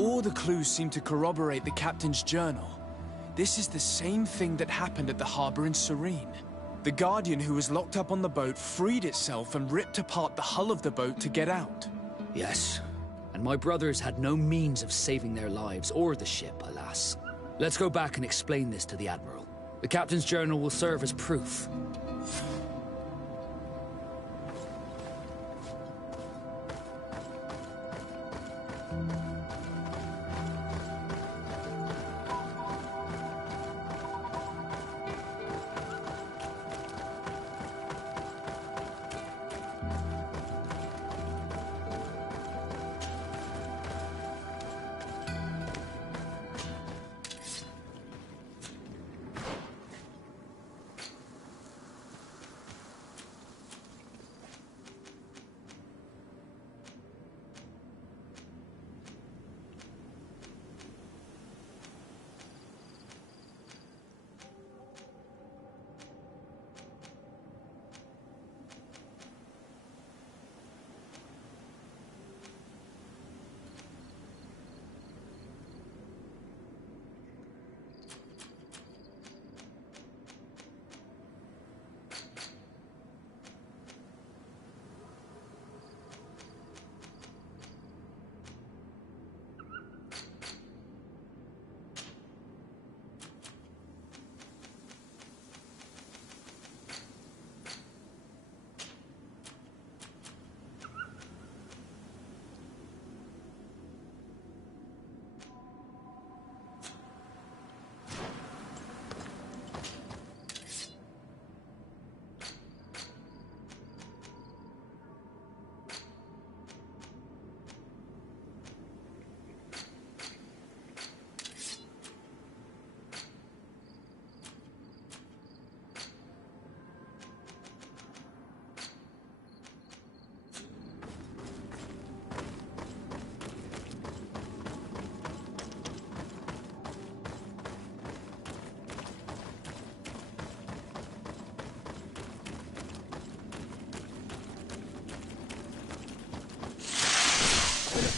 All the clues seem to corroborate the captain's journal. This is the same thing that happened at the harbor in Serene. The Guardian who was locked up on the boat freed itself and ripped apart the hull of the boat to get out. Yes, and my brothers had no means of saving their lives or the ship, alas. Let's go back and explain this to the Admiral. The captain's journal will serve as proof.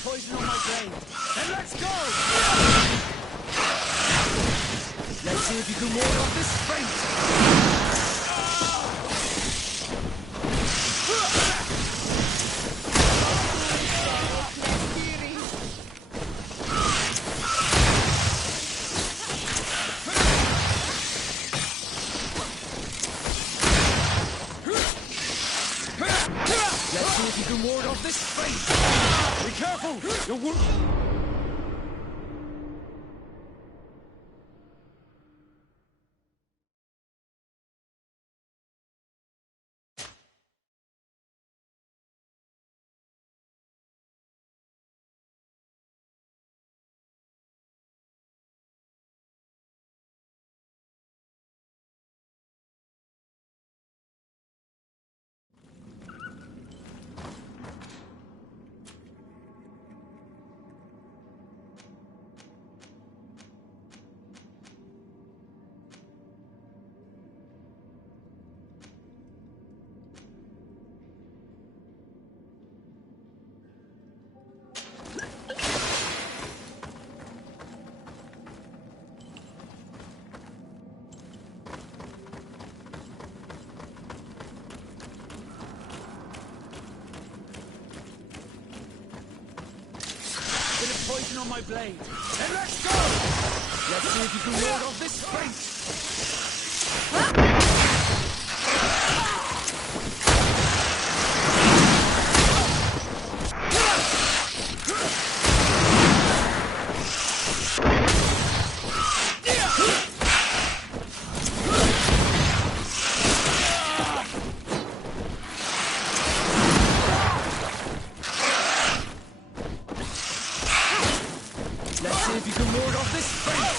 Poison on my blade. And let's go! Let's see if you can ward off this fate! Let's see if you can ward off this fate! Be careful! You're poison on my blade. And let's go! Let's see if you can ward off this fate! Let's see if you can ward off this fate!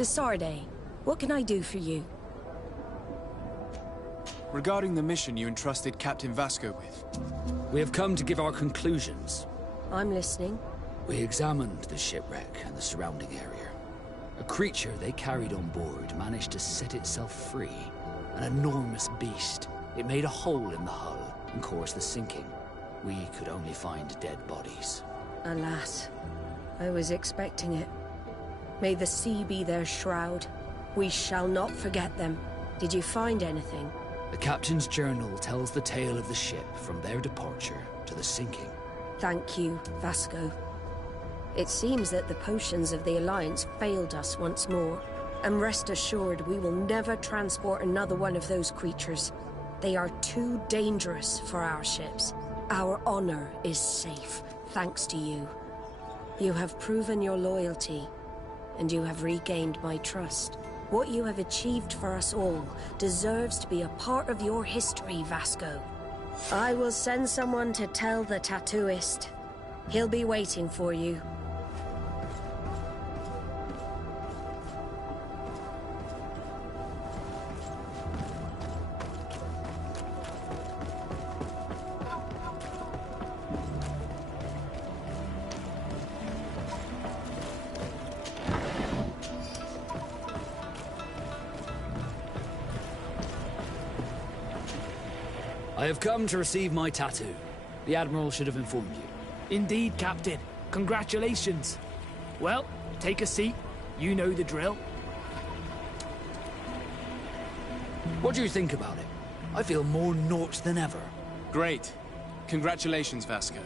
De Sardet, what can I do for you? Regarding the mission you entrusted Captain Vasco with. We have come to give our conclusions. I'm listening. We examined the shipwreck and the surrounding area. A creature they carried on board managed to set itself free. An enormous beast. It made a hole in the hull and caused the sinking. We could only find dead bodies. Alas, I was expecting it. May the sea be their shroud. We shall not forget them. Did you find anything? The captain's journal tells the tale of the ship from their departure to the sinking. Thank you, Vasco. It seems that the potions of the Alliance failed us once more. And rest assured, we will never transport another one of those creatures. They are too dangerous for our ships. Our honor is safe, thanks to you. You have proven your loyalty, and you have regained my trust. What you have achieved for us all deserves to be a part of your history, Vasco. I will send someone to tell the tattooist. He'll be waiting for you. I have come to receive my tattoo. The Admiral should have informed you. Indeed, Captain. Congratulations. Well, take a seat. You know the drill. What do you think about it? I feel more Nort than ever. Great. Congratulations, Vasco.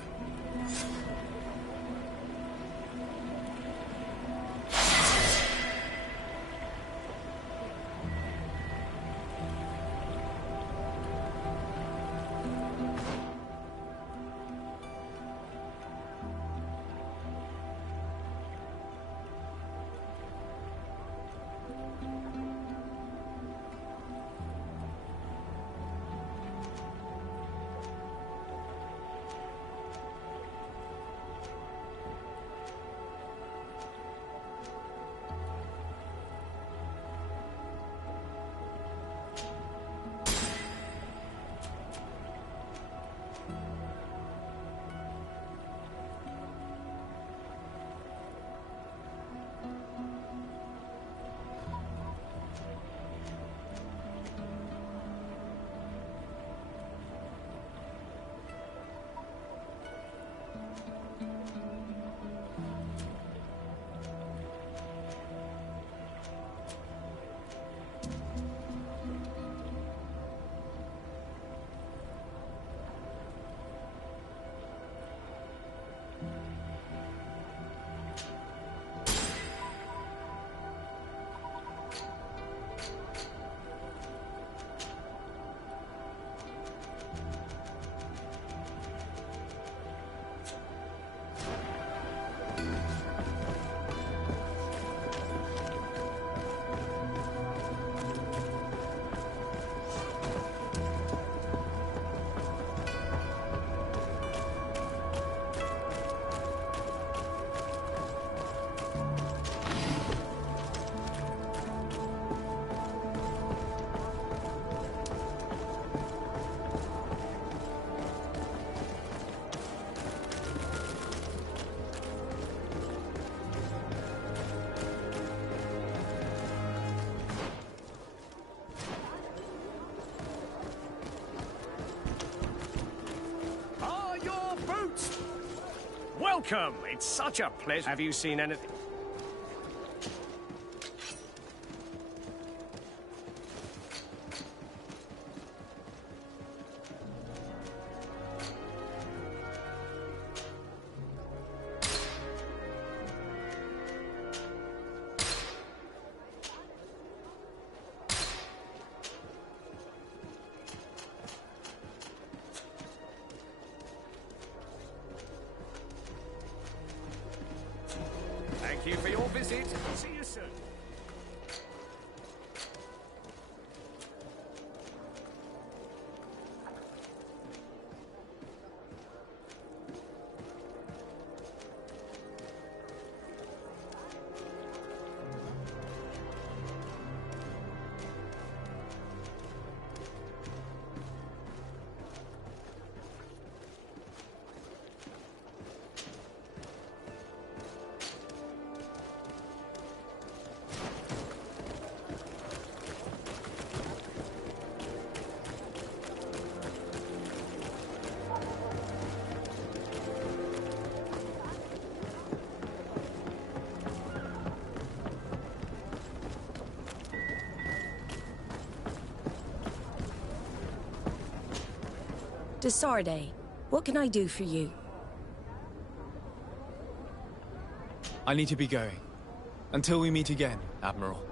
Welcome! It's such a pleasure. Have you seen anything? Desarde, what can I do for you? I need to be going. Until we meet again, Admiral.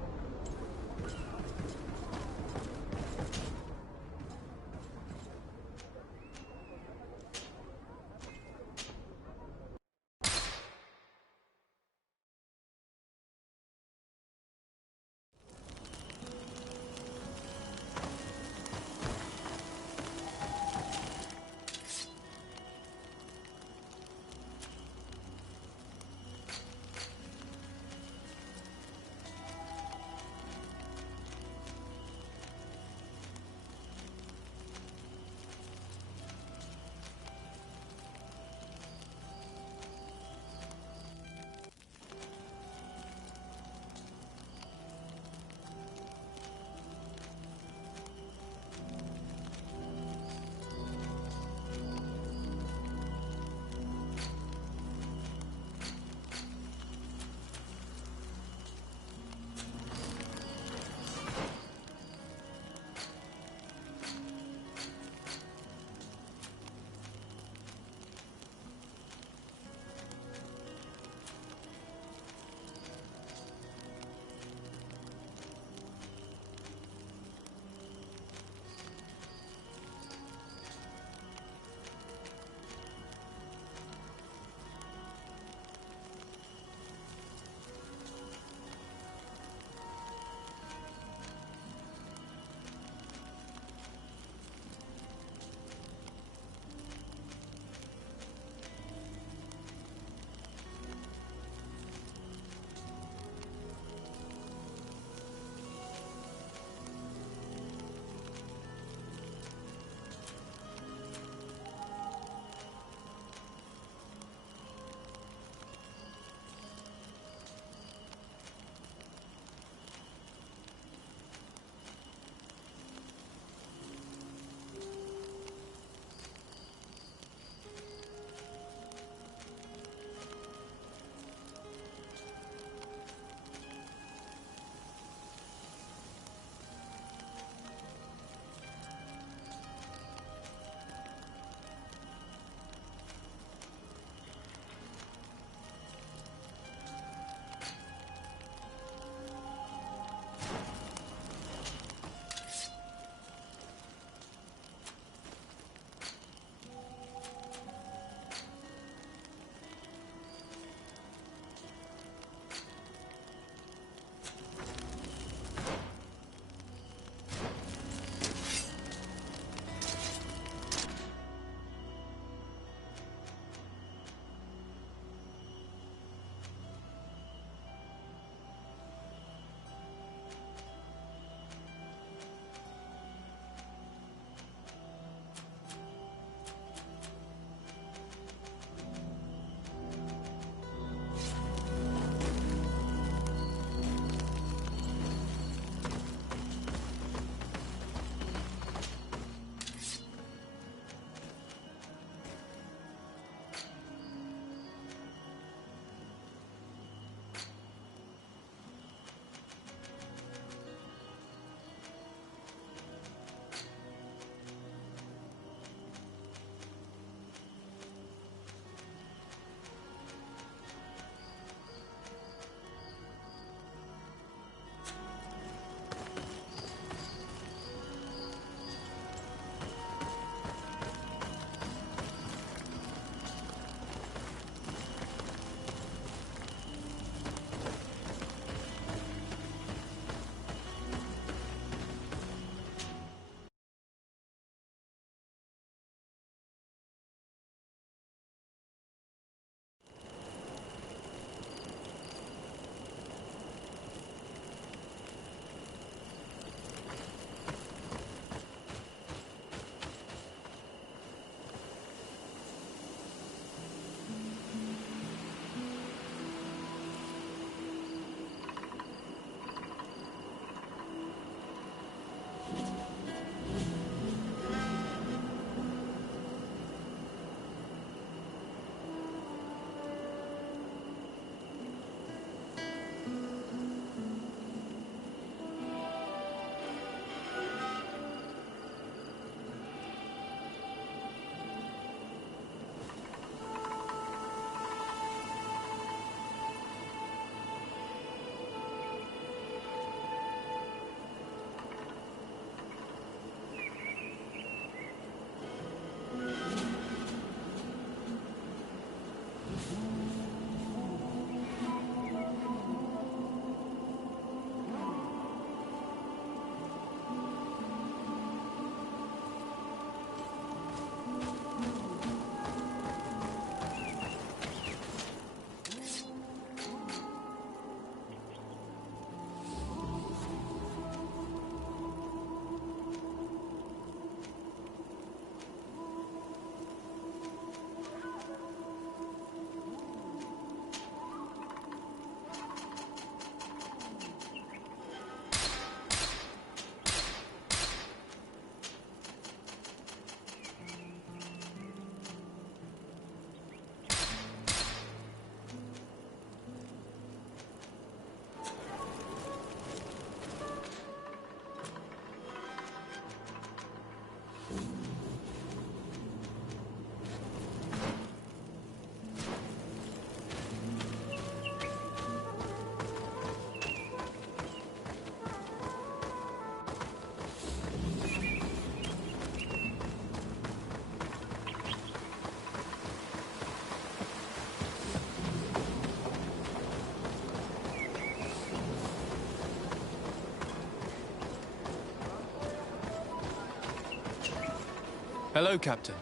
Hello, Captain.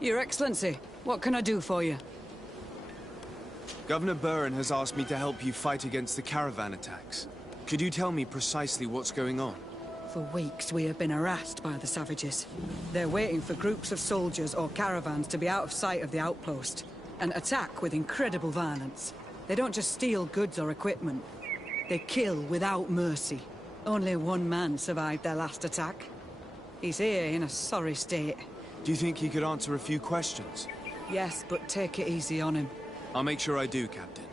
Your Excellency, what can I do for you? Governor Buren has asked me to help you fight against the caravan attacks. Could you tell me precisely what's going on? For weeks, we have been harassed by the savages. They're waiting for groups of soldiers or caravans to be out of sight of the outpost and attack with incredible violence. They don't just steal goods or equipment. They kill without mercy. Only one man survived their last attack. He's here in a sorry state. Do you think he could answer a few questions? Yes, but take it easy on him. I'll make sure I do, Captain.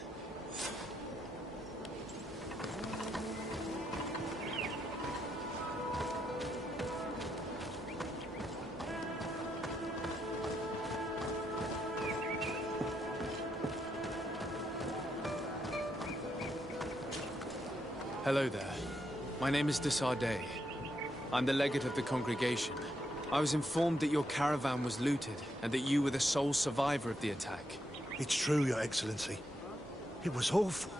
Hello there. My name is de Sardet. I'm the legate of the congregation. I was informed that your caravan was looted, and that you were the sole survivor of the attack. It's true, Your Excellency. It was awful.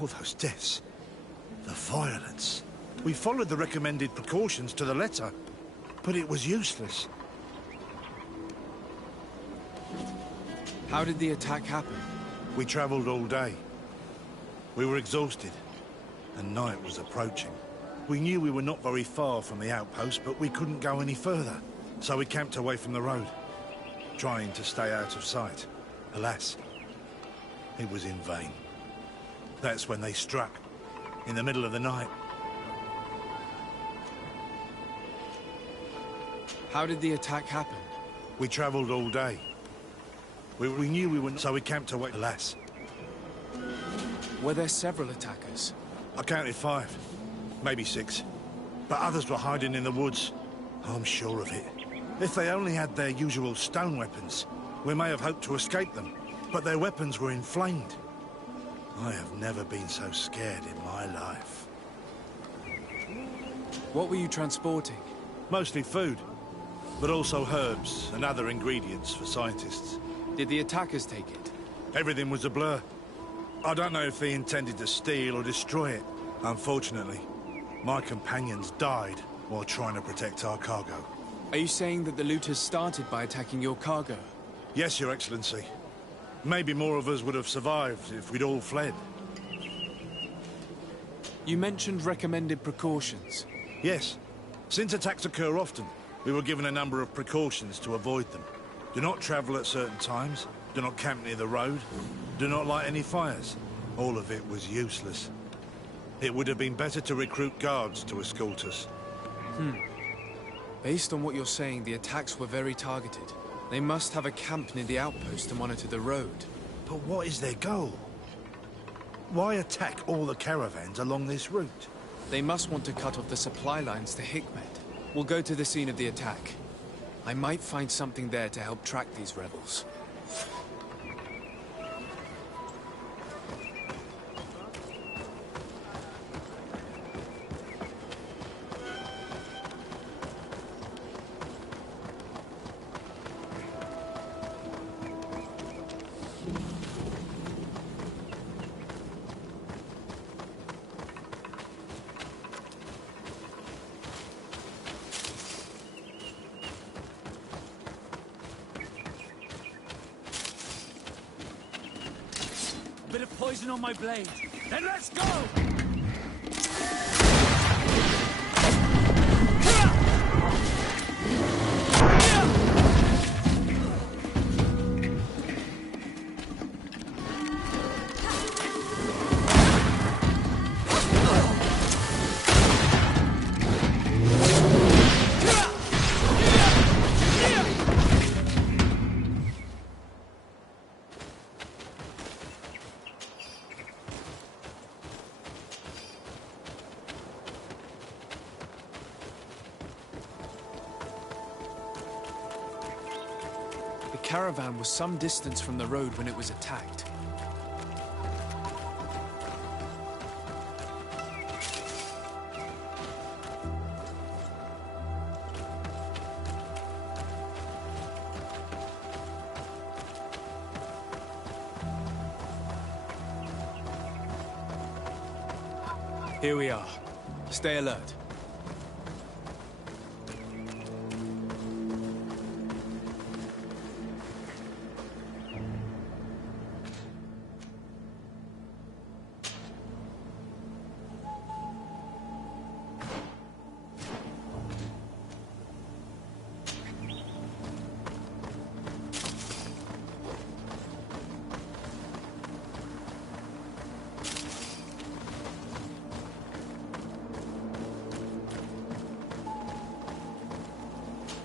All those deaths. The violence. We followed the recommended precautions to the letter, but it was useless. How did the attack happen? We traveled all day. We were exhausted, and night was approaching. We knew we were not very far from the outpost, but we couldn't go any further. So we camped away from the road, trying to stay out of sight. Alas, it was in vain. That's when they struck, in the middle of the night. How did the attack happen? We traveled all day. We knew we were... So we camped away. Alas. Were there several attackers? I counted 5. Maybe 6. But others were hiding in the woods. I'm sure of it. If they only had their usual stone weapons, we may have hoped to escape them. But their weapons were inflamed. I have never been so scared in my life. What were you transporting? Mostly food, but also herbs and other ingredients for scientists. Did the attackers take it? Everything was a blur. I don't know if they intended to steal or destroy it. Unfortunately, my companions died while trying to protect our cargo. Are you saying that the looters started by attacking your cargo? Yes, Your Excellency. Maybe more of us would have survived if we'd all fled. You mentioned recommended precautions. Yes. Since attacks occur often, we were given a number of precautions to avoid them. Do not travel at certain times. Do not camp near the road. Do not light any fires. All of it was useless. It would have been better to recruit guards to escort us. Based on what you're saying, the attacks were very targeted. They must have a camp near the outpost to monitor the road. But what is their goal? Why attack all the caravans along this route? They must want to cut off the supply lines to Hikmet. We'll go to the scene of the attack. I might find something there to help track these rebels. Bit of poison on my blade. Then let's go! The caravan was some distance from the road when it was attacked. Here we are. Stay alert.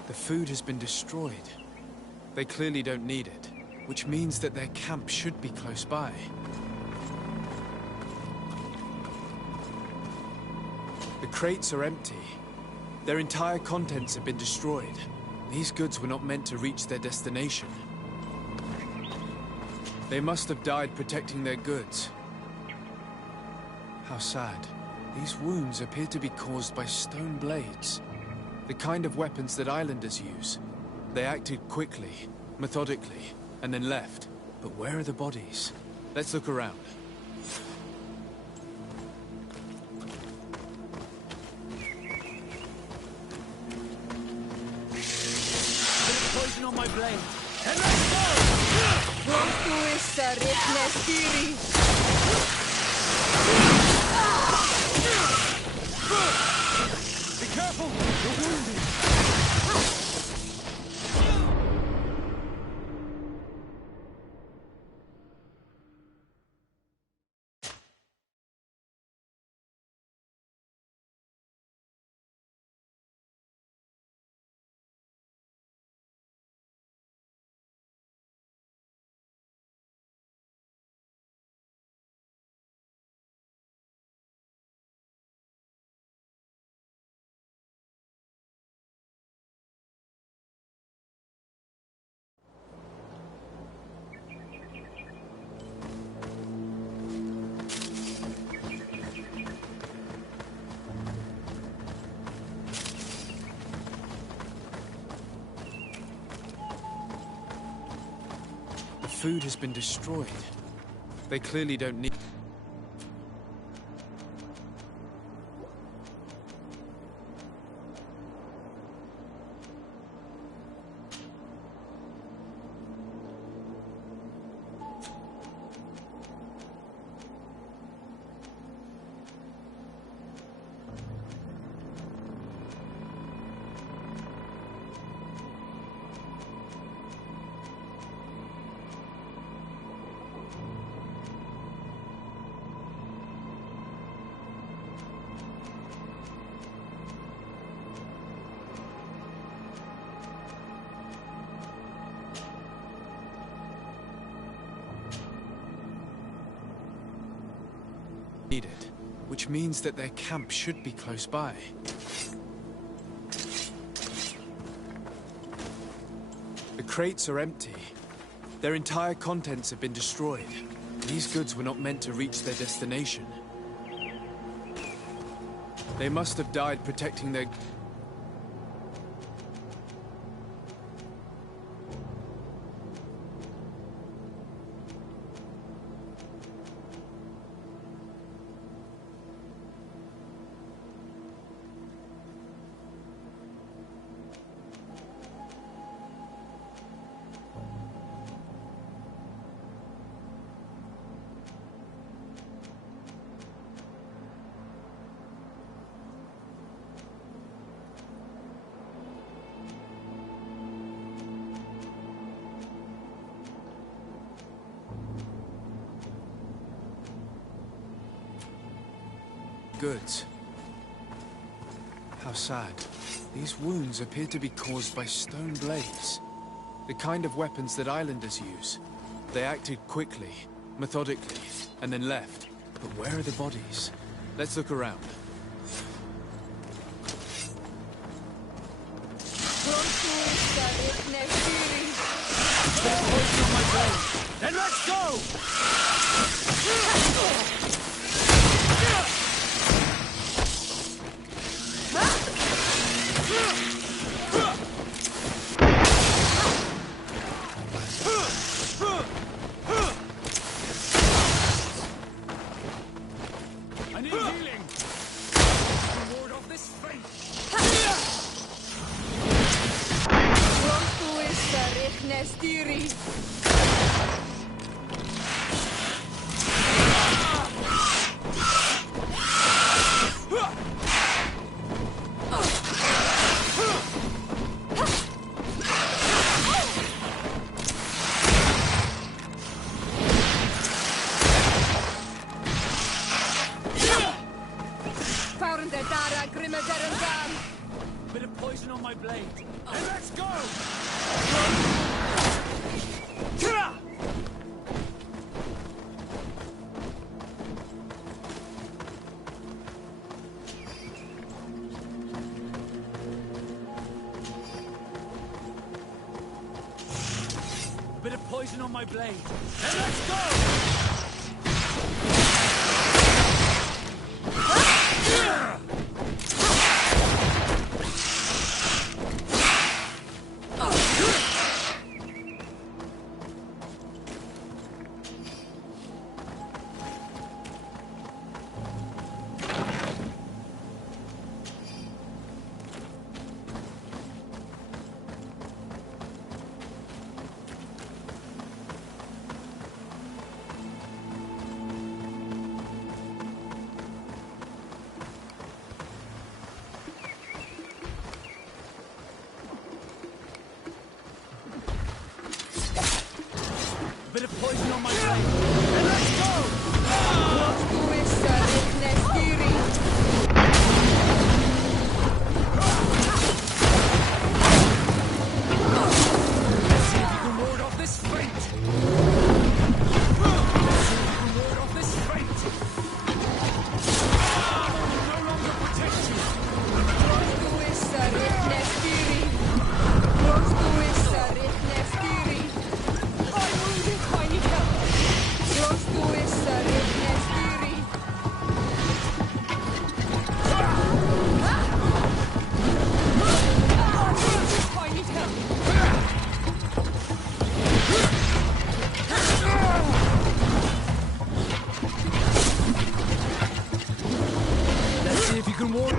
The food has been destroyed. They clearly don't need it, which means that their camp should be close by. The crates are empty. Their entire contents have been destroyed. These goods were not meant to reach their destination. They must have died protecting their goods. How sad. These wounds appear to be caused by stone blades. The kind of weapons that islanders use. They acted quickly, methodically, and then left. But where are the bodies? Let's look around. Poison on my blade. And let's go! Be careful! You're wounded! Food has been destroyed. They clearly don't need... needed, which means that their camp should be close by. The crates are empty. Their entire contents have been destroyed. These goods were not meant to reach their destination. They must have died protecting their... goods. How sad. These wounds appear to be caused by stone blades. The kind of weapons that islanders use. They acted quickly, methodically, and then left. But where are the bodies? Let's look around. Poison on my blade. Then let's go! I need healing. Ward off this fate. Bit of poison on my blade. And let's go! Bit of poison on my blade. And let's go! Bit of poison on my blade. And let's go! Let's see if you can ward off this fate. Let's see if you can ward off this fate. No longer protect you. Let's see if you can ward.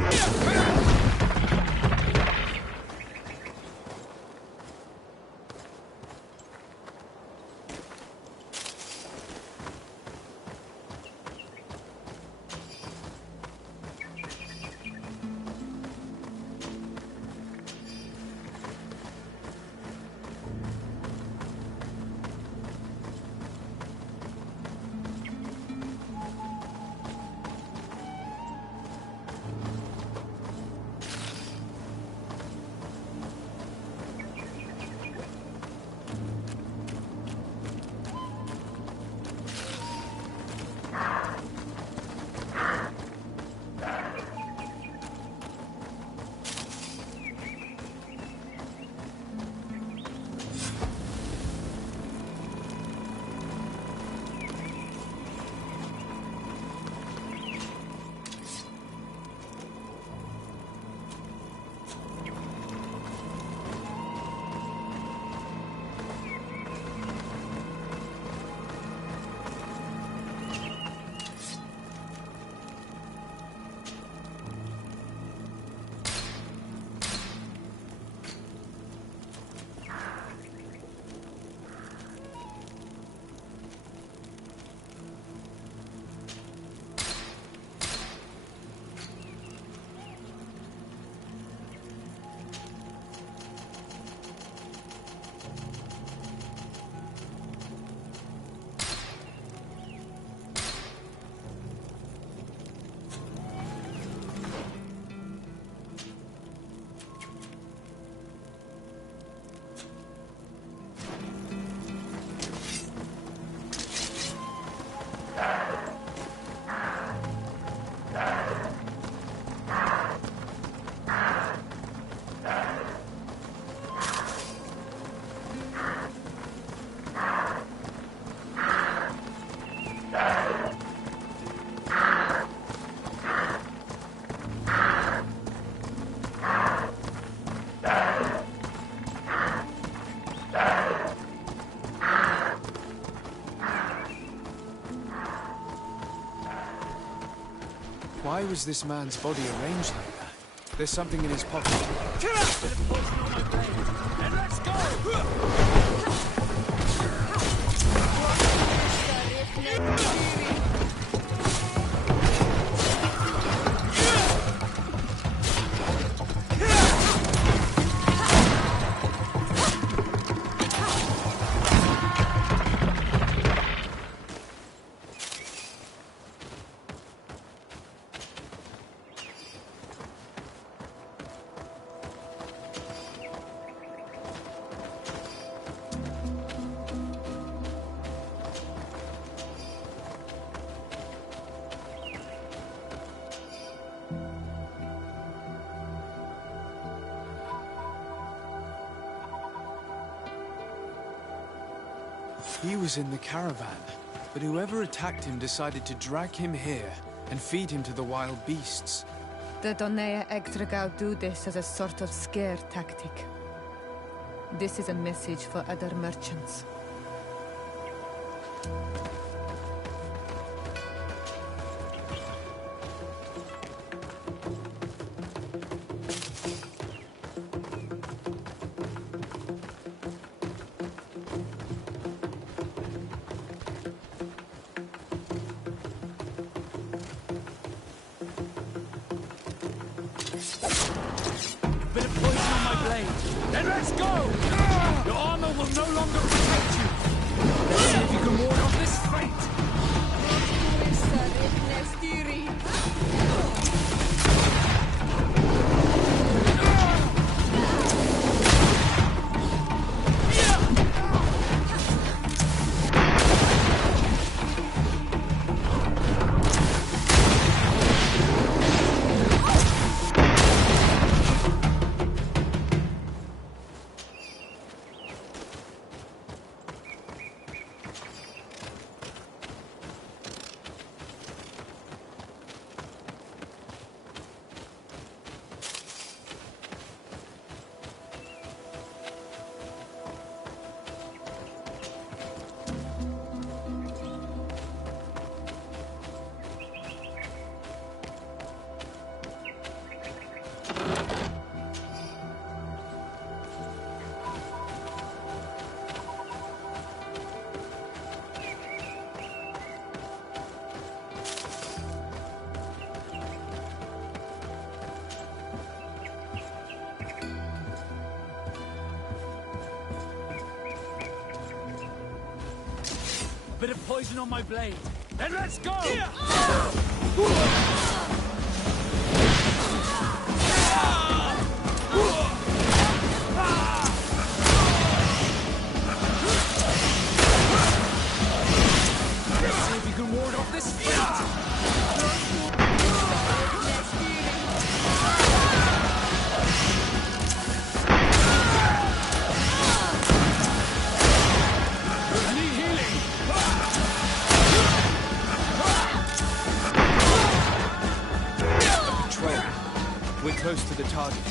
Why was this man's body arranged like that? There's something in his pocket. And let's go! He was in the caravan, but whoever attacked him decided to drag him here and feed him to the wild beasts. The Donea Ektragau do this as a sort of scare tactic. This is a message for other merchants. Bit of poison on my blade. Then let's go! Your armor will no longer protect you. Let's see if you can ward off this fate. Bit of poison on my blade. Then let's go! Let's see if you can ward off this fate. We're close to the target.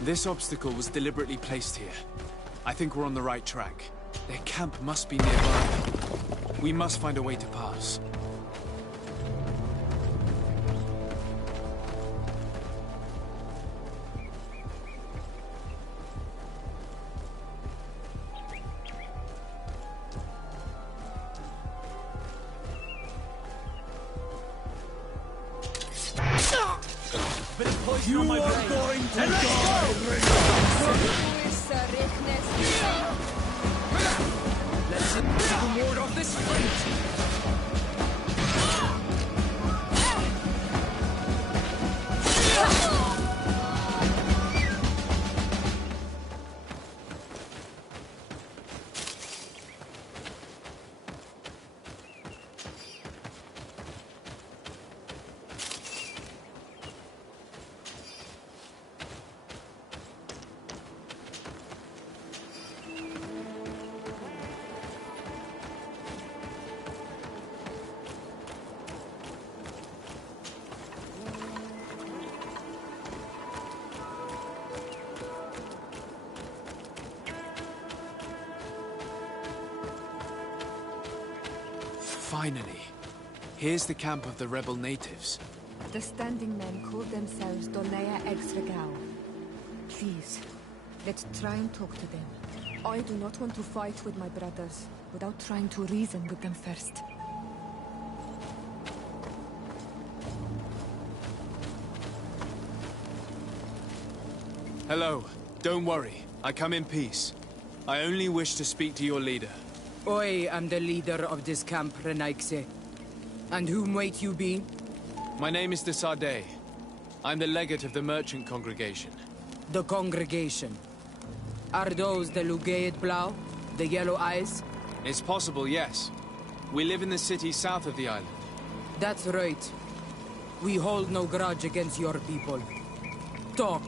This obstacle was deliberately placed here. I think we're on the right track. Their camp must be nearby. We must find a way to pass. You are going to die! Let's see if you can ward off this fate! Finally. Here's the camp of the rebel natives. The standing men call themselves Donea Exregao. Please, let's try and talk to them. I do not want to fight with my brothers without trying to reason with them first. Hello. Don't worry. I come in peace. I only wish to speak to your leader. I am the leader of this camp, Renaikse. And whom might you be? My name is de Sardet. I'm the legate of the merchant congregation. The congregation. Are those the Lugaid Blau? The Yellow Eyes? It's possible, yes. We live in the city south of the island. That's right. We hold no grudge against your people. Talk.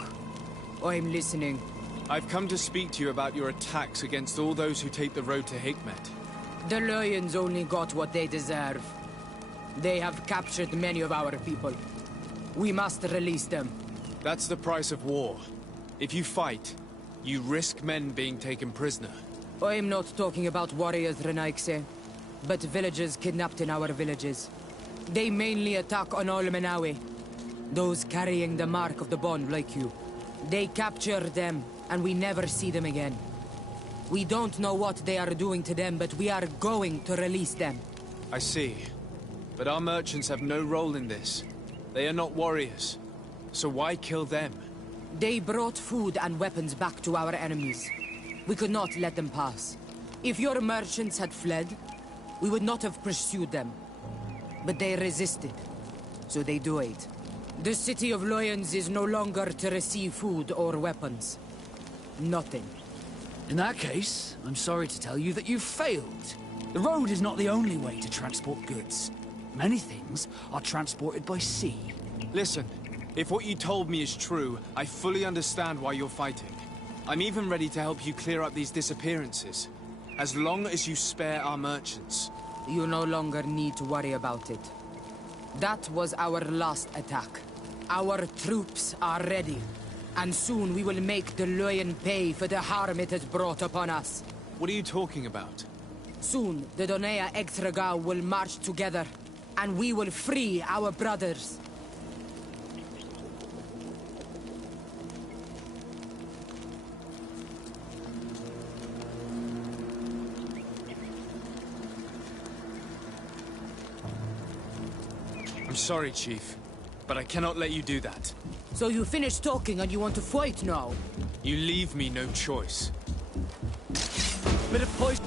I'm listening. I've come to speak to you about your attacks against all those who take the road to Hikmet. The Lions only got what they deserve. They have captured many of our people. We must release them. That's the price of war. If you fight, you risk men being taken prisoner. I'm not talking about warriors, Renaikse, but villagers kidnapped in our villages. They mainly attack on Olmenawi, those carrying the mark of the bond like you. They capture them, and we never see them again. We don't know what they are doing to them, but we are going to release them. I see. But our merchants have no role in this. They are not warriors. So why kill them? They brought food and weapons back to our enemies. We could not let them pass. If your merchants had fled, we would not have pursued them. But they resisted, so they died. The city of Lions is no longer to receive food or weapons. Nothing. In that case, I'm sorry to tell you that you've failed. The road is not the only way to transport goods. Many things are transported by sea. Listen, if what you told me is true, I fully understand why you're fighting. I'm even ready to help you clear up these disappearances. As long as you spare our merchants. You no longer need to worry about it. That was our last attack. Our troops are ready. And soon we will make the Lion pay for the harm it has brought upon us. What are you talking about? Soon, the Donea Exregao will march together, and we will free our brothers. I'm sorry, Chief, but I cannot let you do that. So you finished talking and you want to fight now? You leave me no choice. Bit of poison.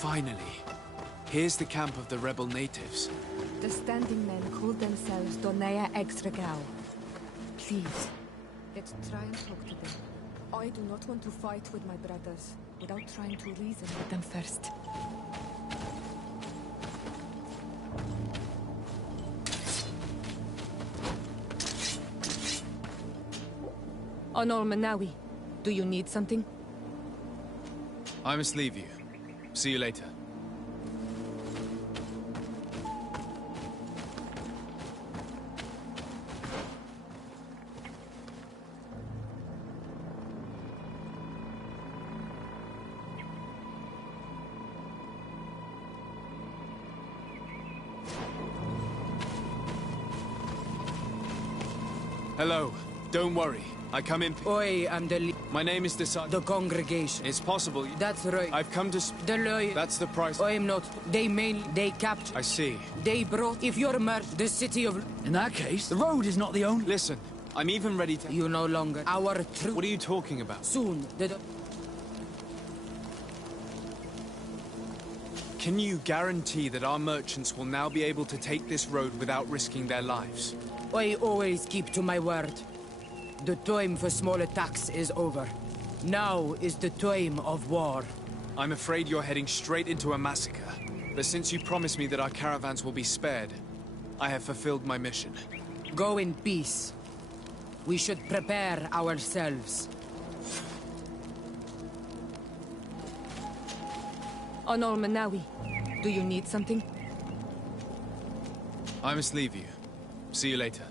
Finally. Here's the camp of the rebel natives. The standing men call themselves Donea Exregao. Please, let's try and talk to them. I do not want to fight with my brothers without trying to reason with them first. Honor Manawi, do you need something? I must leave you. See you later. Hello. Don't worry. I come in... I am the... My name is Desad. The congregation. It's possible... That's right. I've come to... The lawyer... That's the price... I am not... They captured... I see. They brought... If you're the city of... In that case, the road is not the only... Listen, I'm even ready to... You no longer... Our troops... What are you talking about? Soon, the... Can you guarantee that our merchants will now be able to take this road without risking their lives? I always keep to my word. The time for small attacks is over. Now is the time of war. I'm afraid you're heading straight into a massacre. But since you promised me that our caravans will be spared, I have fulfilled my mission. Go in peace. We should prepare ourselves. On Almanawi, do you need something? I must leave you. See you later.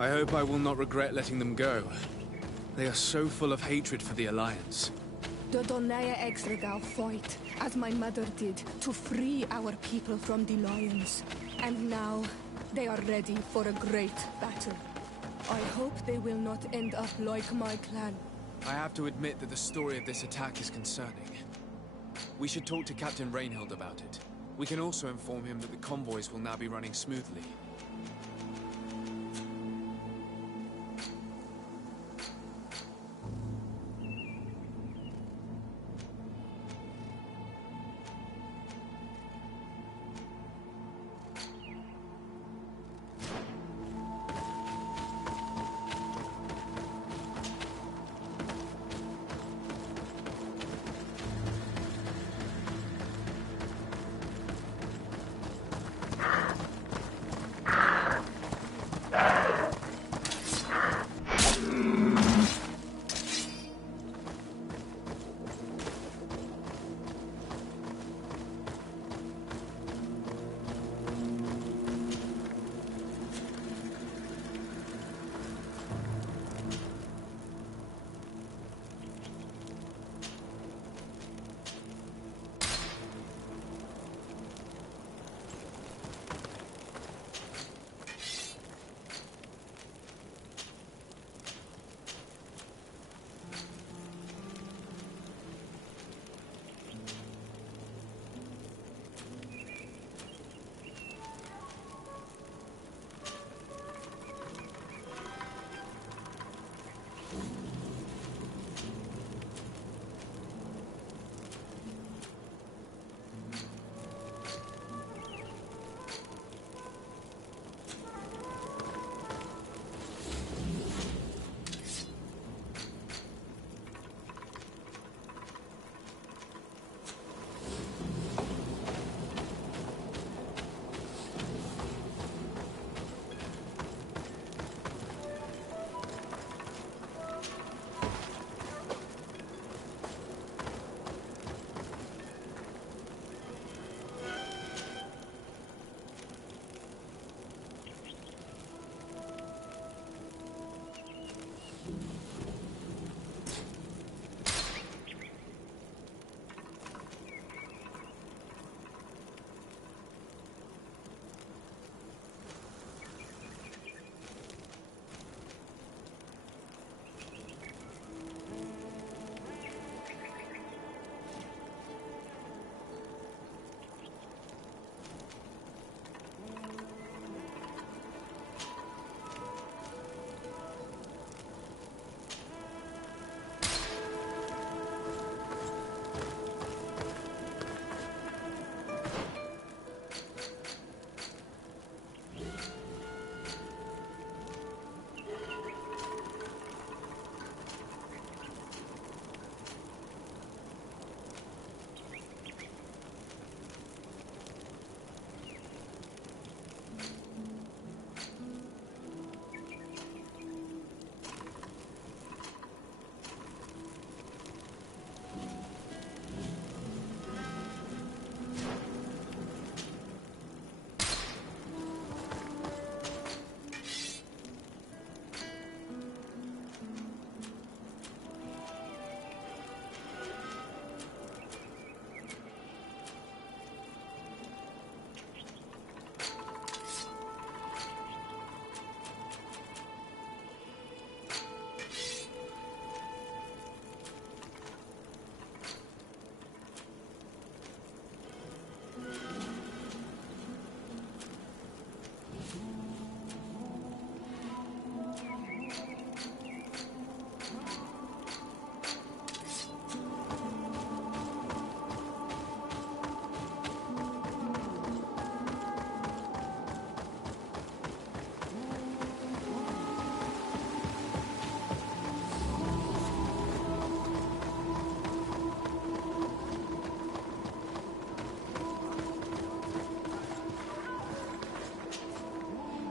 I hope I will not regret letting them go. They are so full of hatred for the Alliance. The Donaya Exregal fought, as my mother did, to free our people from the Lions. And now, they are ready for a great battle. I hope they will not end up like my clan. I have to admit that the story of this attack is concerning. We should talk to Captain Reinhild about it. We can also inform him that the convoys will now be running smoothly.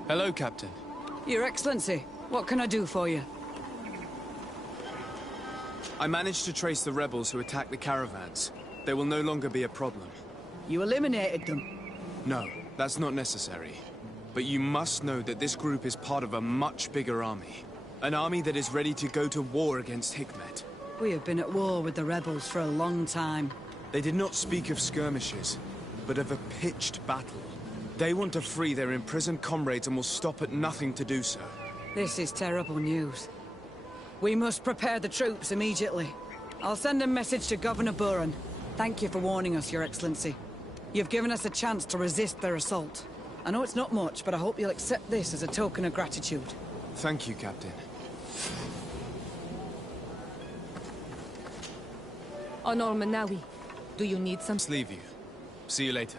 Hello, Captain. Your Excellency, what can I do for you? I managed to trace the rebels who attacked the caravans. They will no longer be a problem. You eliminated them? No, that's not necessary. But you must know that this group is part of a much bigger army. An army that is ready to go to war against Hikmet. We have been at war with the rebels for a long time. They did not speak of skirmishes, but of a pitched battle. They want to free their imprisoned comrades and will stop at nothing to do so. This is terrible news. We must prepare the troops immediately. I'll send a message to Governor Buran. Thank you for warning us, Your Excellency. You've given us a chance to resist their assault. I know it's not much, but I hope you'll accept this as a token of gratitude. Thank you, Captain. On Al-Manawi, do you need some? Leave you. See you later.